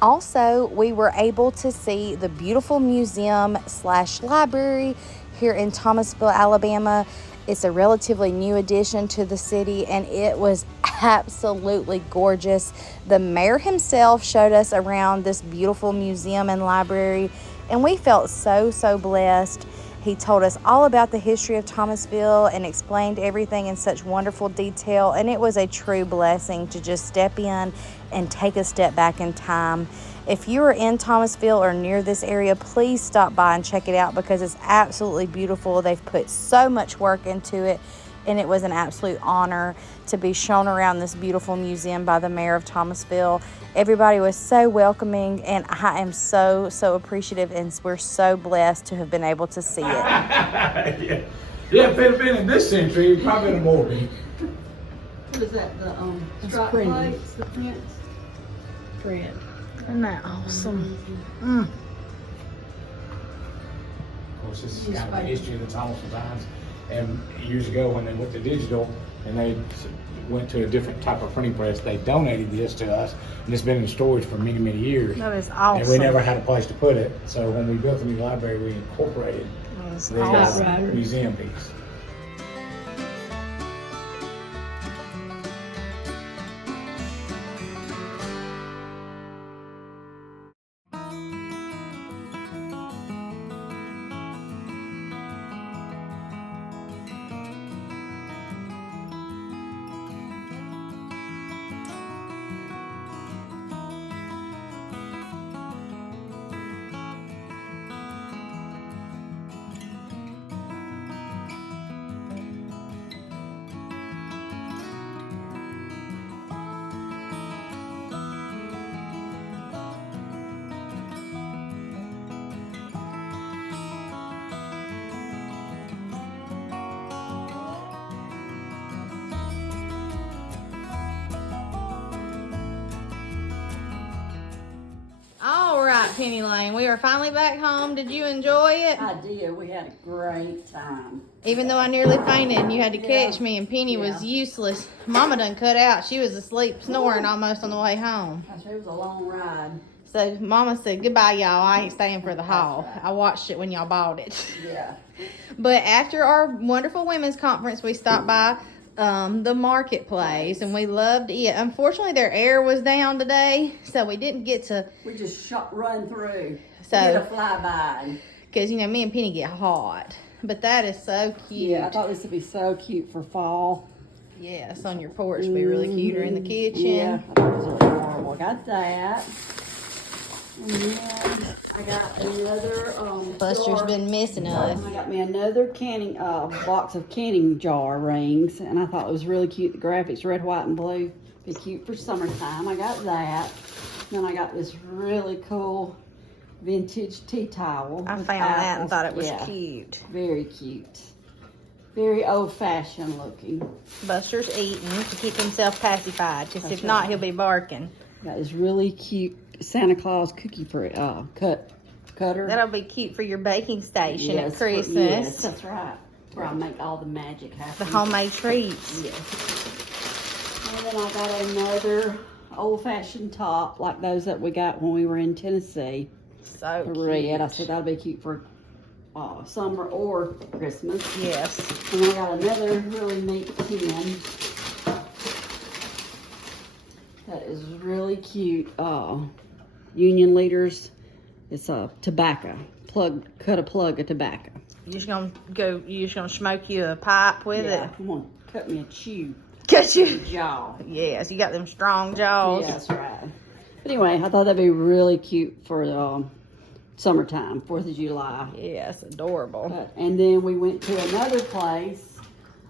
Also, we were able to see the beautiful museum/library here in Thomasville, Alabama. It's a relatively new addition to the city, and it was absolutely gorgeous. The mayor himself showed us around this beautiful museum and library, and we felt so, so blessed. He told us all about the history of Thomasville and explained everything in such wonderful detail, and it was a true blessing to just step in and take a step back in time. If you are in Thomasville or near this area, please stop by and check it out because it's absolutely beautiful. They've put so much work into it, and it was an absolute honor to be shown around this beautiful museum by the mayor of Thomasville. Everybody was so welcoming, and I am so, so appreciative, and we're so blessed to have been able to see it. Yeah, if it had been in this century, it'd probably been more. What is that, the stripe plates, the prints? Print. Isn't that awesome? Of course, this is kind of the history of the Thomasville times. And years ago, when they went to digital and they went to a different type of printing press, they donated this to us, and it's been in storage for many, many years. That is awesome. And we never had a place to put it, so when we built the new library, we incorporated the awesome. museum piece. All right, Penny Lane, we are finally back home. Did you enjoy it? I did. We had a great time. Even though I nearly fainted and you had to catch me, and Penny was useless. Mama done cut out. She was asleep snoring almost on the way home. It was a long ride. So Mama said, goodbye, y'all. I ain't staying for the haul. Right. I watched it when y'all bought it. Yeah. But after our wonderful women's conference, we stopped by the marketplace, and we loved it. Unfortunately, their air was down today, so we didn't get to. We just run through. So Did a flyby. Because, you know, me and Penny get hot. But that is so cute. Yeah, I thought this would be so cute for fall. Yes, on your porch would be really cute, or in the kitchen. Yeah, I thought it was adorable. Got that. And then I got another Buster's jar. been missing us. I got me another canning box of canning jar rings, and I thought it was really cute. The graphics, red, white, and blue, be cute for summertime. I got that. Then I got this really cool vintage tea towel. I with found that and apples. thought it was Yeah, cute. very cute. Very old-fashioned looking. Buster's eating to keep himself pacified, because if That's not, right. he'll be barking. Got this really cute Santa Claus cookie for cutter. That'll be cute for your baking station Yes, at Christmas. Yes, that's right. Where I make all the magic happen. The homemade treats. Yes. And then I got another old-fashioned top like those that we got when we were in Tennessee. So Red. cute. I said that'll be cute for summer or Christmas. Yes. And then I got another really neat tin that is really cute. Union Leaders. It's a tobacco plug. Cut a plug of tobacco. You just gonna smoke you a pipe with it? Come on, cut me a chew. Cut you. Jaw. Yes, you got them strong jaws. Yeah, that's right. But anyway, I thought that'd be really cute for summertime, 4th of July. Yes, adorable. And then we went to another place,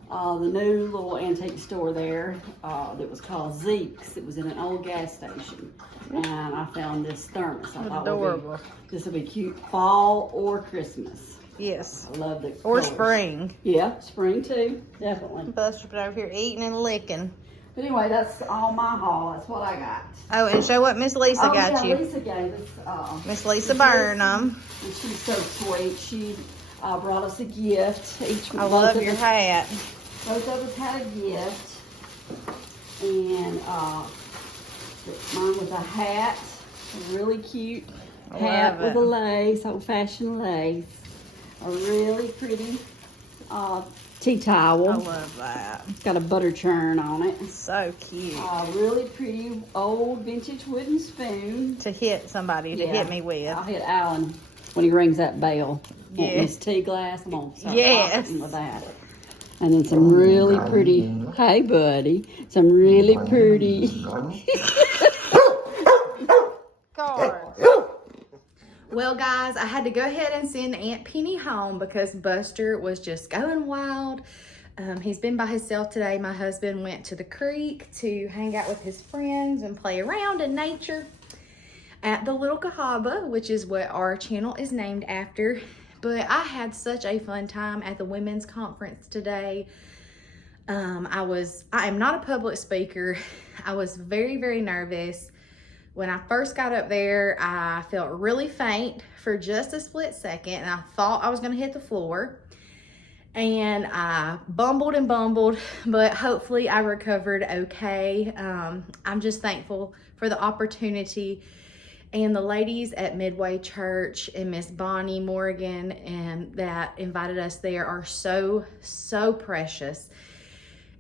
the new little antique store there that was called Zeques. It was in an old gas station. And I found this thermos. I thought Adorable. this would be cute fall or Christmas. Yes. I love the Or colors. spring. Yeah, spring too, definitely. Buster's been over here eating and licking. But anyway, that's all my haul. That's what I got. Oh, and show what Miss Lisa got you. Lisa gave us. Miss Lisa Burnham. And she's so sweet. She brought us a gift. I love your hat. Both of us had a gift. And mine was a hat. A really cute hat love with it. a lace, old-fashioned lace. A really pretty tea towel. I love that. It's got a butter churn on it. So cute. A really pretty old vintage wooden spoon. To hit somebody, to hit me with. I'll hit Alan when he rings that bell. Yeah. Want this tea glass? I'm gonna start Yes. popping with that. And then some really pretty, hey buddy, some really pretty. Cards. Well, guys, I had to go ahead and send Aunt Penny home because Buster was just going wild. He's been by himself today. My husband went to the creek to hang out with his friends and play around in nature at the Little Cahaba, which is what our channel is named after. But I had such a fun time at the women's conference today. I am not a public speaker. I was very, very nervous. When I first got up there, I felt really faint for just a split second, and I thought I was gonna hit the floor. And I bumbled and bumbled, but hopefully I recovered okay. I'm just thankful for the opportunity. And the ladies at Midway Church and Miss Bonnie Morgan and that invited us there are so, so precious.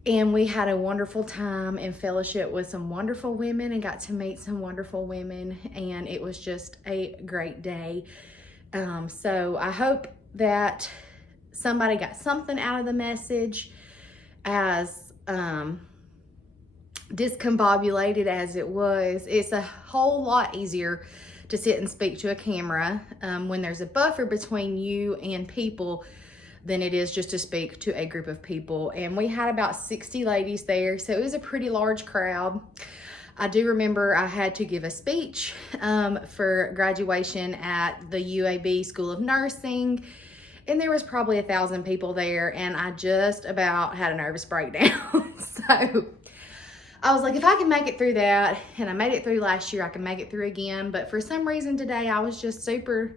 And we had a wonderful time in fellowship with some wonderful women and got to meet some wonderful women. And it was just a great day. So I hope that somebody got something out of the message, as discombobulated as it was. It's a whole lot easier to sit and speak to a camera when there's a buffer between you and people than it is just to speak to a group of people. And we had about 60 ladies there, so it was a pretty large crowd. I do remember I had to give a speech for graduation at the UAB School of Nursing, and there was probably 1,000 people there, and I just about had a nervous breakdown. So I was like, if I can make it through that, and I made it through last year, I can make it through again. But for some reason today, I was just super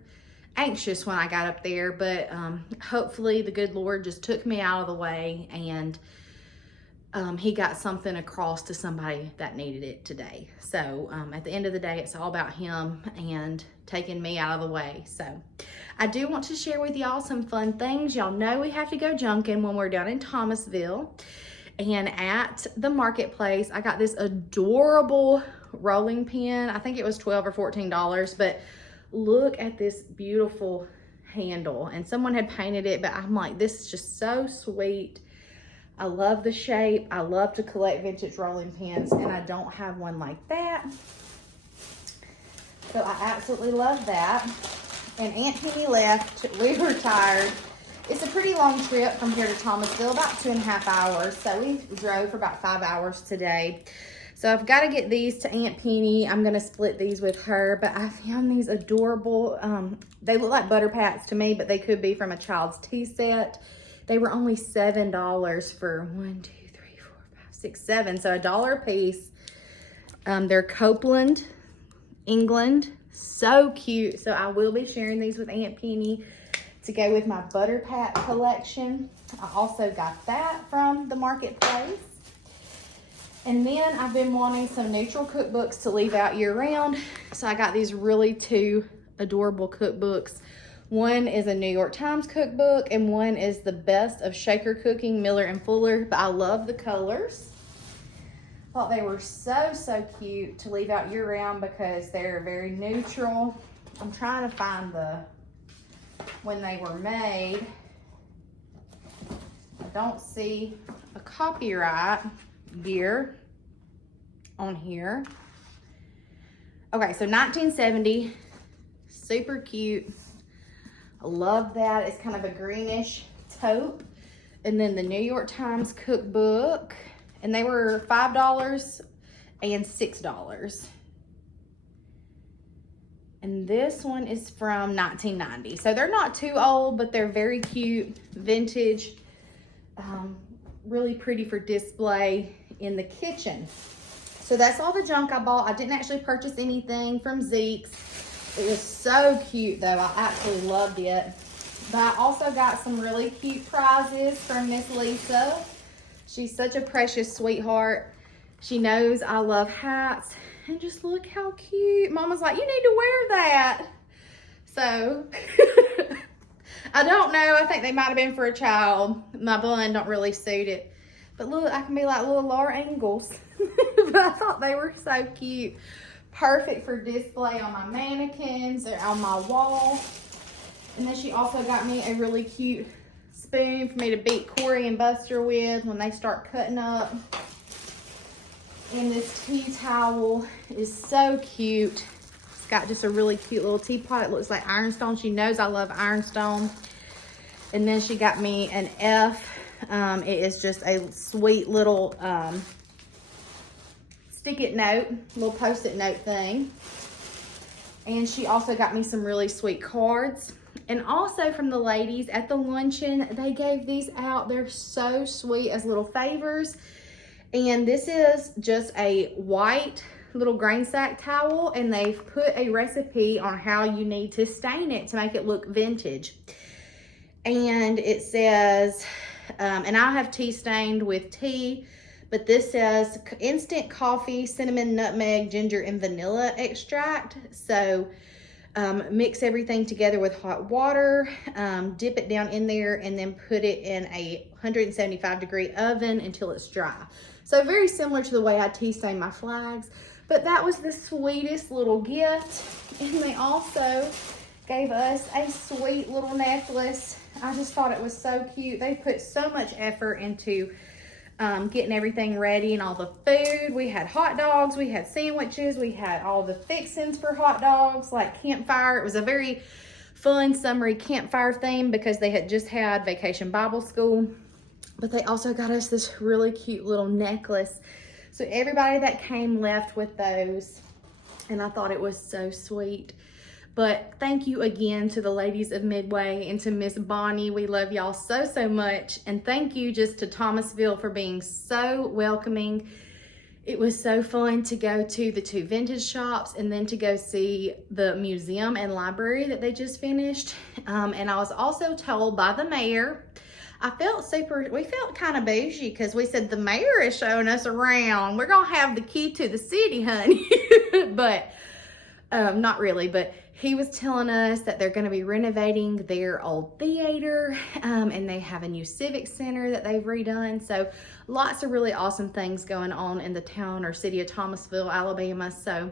anxious when I got up there, but hopefully the good Lord just took me out of the way, and he got something across to somebody that needed it today. So at the end of the day, it's all about him and taking me out of the way. So I do want to share with y'all some fun things. Y'all know we have to go junkin when we're down in Thomasville. And at the marketplace, I got this adorable rolling pin. I think it was $12 or $14, but look at this beautiful handle. And someone had painted it, but I'm like, this is just so sweet. I love the shape. I love to collect vintage rolling pins, and I don't have one like that. So I absolutely love that. And Aunt Penny left. We were tired. It's a pretty long trip from here to Thomasville, about 2.5 hours. So we drove for about 5 hours today. So I've got to get these to Aunt Penny. I'm going to split these with her. But I found these adorable. They look like butter pats to me, but they could be from a child's tea set. They were only $7 for 1, 2, 3, 4, 5, 6, 7. So $1 a piece. They're Copeland, England. So cute. So I will be sharing these with Aunt Penny to go with my butter pat collection. I also got that from the marketplace. And then I've been wanting some neutral cookbooks to leave out year round. So I got these really 2 adorable cookbooks. One is a New York Times cookbook and one is the Best of Shaker Cooking, Miller and Fuller. But I love the colors. Thought they were so cute to leave out year round because they're very neutral. I'm trying to find when they were made. I don't see a copyright year on here. Okay, so 1970, super cute. I love that. It's kind of a greenish taupe. And then the New York Times cookbook. And they were $5 and $6. And this one is from 1990. So they're not too old, but they're very cute, vintage, really pretty for display in the kitchen. So that's all the junk I bought. I didn't actually purchase anything from Zeques. It was so cute though. I absolutely loved it. But I also got some really cute prizes from Miss Lisa. She's such a precious sweetheart. She knows I love hats. And just look how cute. Mama's like, you need to wear that. So, I don't know. I think they might have been for a child. My bun don't really suit it. But look, I can be like little Laura Ingalls. But I thought they were so cute. Perfect for display on my mannequins or on my wall. And then she also got me a really cute spoon for me to beat Corey and Buster with when they start cutting up. And this tea towel is so cute. It's got just a really cute little teapot. It looks like ironstone. She knows I love ironstone. And then she got me an F. It is just a sweet little stick-it note, little post-it note thing. And she also got me some really sweet cards. And also from the ladies at the luncheon, they gave these out. They're so sweet as little favors. And this is just a white little grain sack towel. And they've put a recipe on how you need to stain it to make it look vintage. And it says, and I have tea stained with tea. But this says instant coffee, cinnamon, nutmeg, ginger, and vanilla extract. So mix everything together with hot water, dip it down in there, and then put it in a 175-degree oven until it's dry. So very similar to the way I tea stain my flags. But that was the sweetest little gift. And they also gave us a sweet little necklace. I just thought it was so cute. They put so much effort into getting everything ready and all the food. We had hot dogs, we had sandwiches, we had all the fixings for hot dogs, like campfire. It was a very fun summery campfire theme because they had just had Vacation Bible School. But they also got us this really cute little necklace. So everybody that came left with those, and I thought it was so sweet. But thank you again to the ladies of Midway and to Miss Bonnie. We love y'all so much. And thank you just to Thomasville for being so welcoming. It was so fun to go to the 2 vintage shops and then to go see the museum and library that they just finished. And I was also told by the mayor, we felt kind of bougie because we said the mayor is showing us around. We're going to have the key to the city, honey. But not really, but he was telling us that they're going to be renovating their old theater, and they have a new civic center that they've redone. So lots of really awesome things going on in the town or city of Thomasville, Alabama. So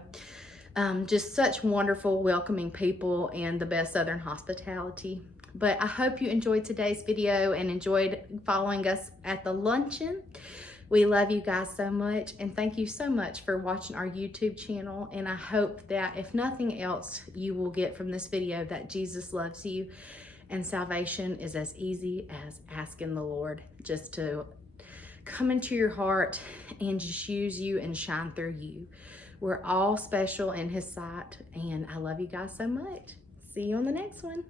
just such wonderful, welcoming people and the best Southern hospitality. But I hope you enjoyed today's video and enjoyed following us at the luncheon. We love you guys so much, and thank you so much for watching our YouTube channel. And I hope that if nothing else, you will get from this video that Jesus loves you, and salvation is as easy as asking the Lord just to come into your heart and just use you and shine through you. We're all special in His sight, and I love you guys so much. See you on the next one.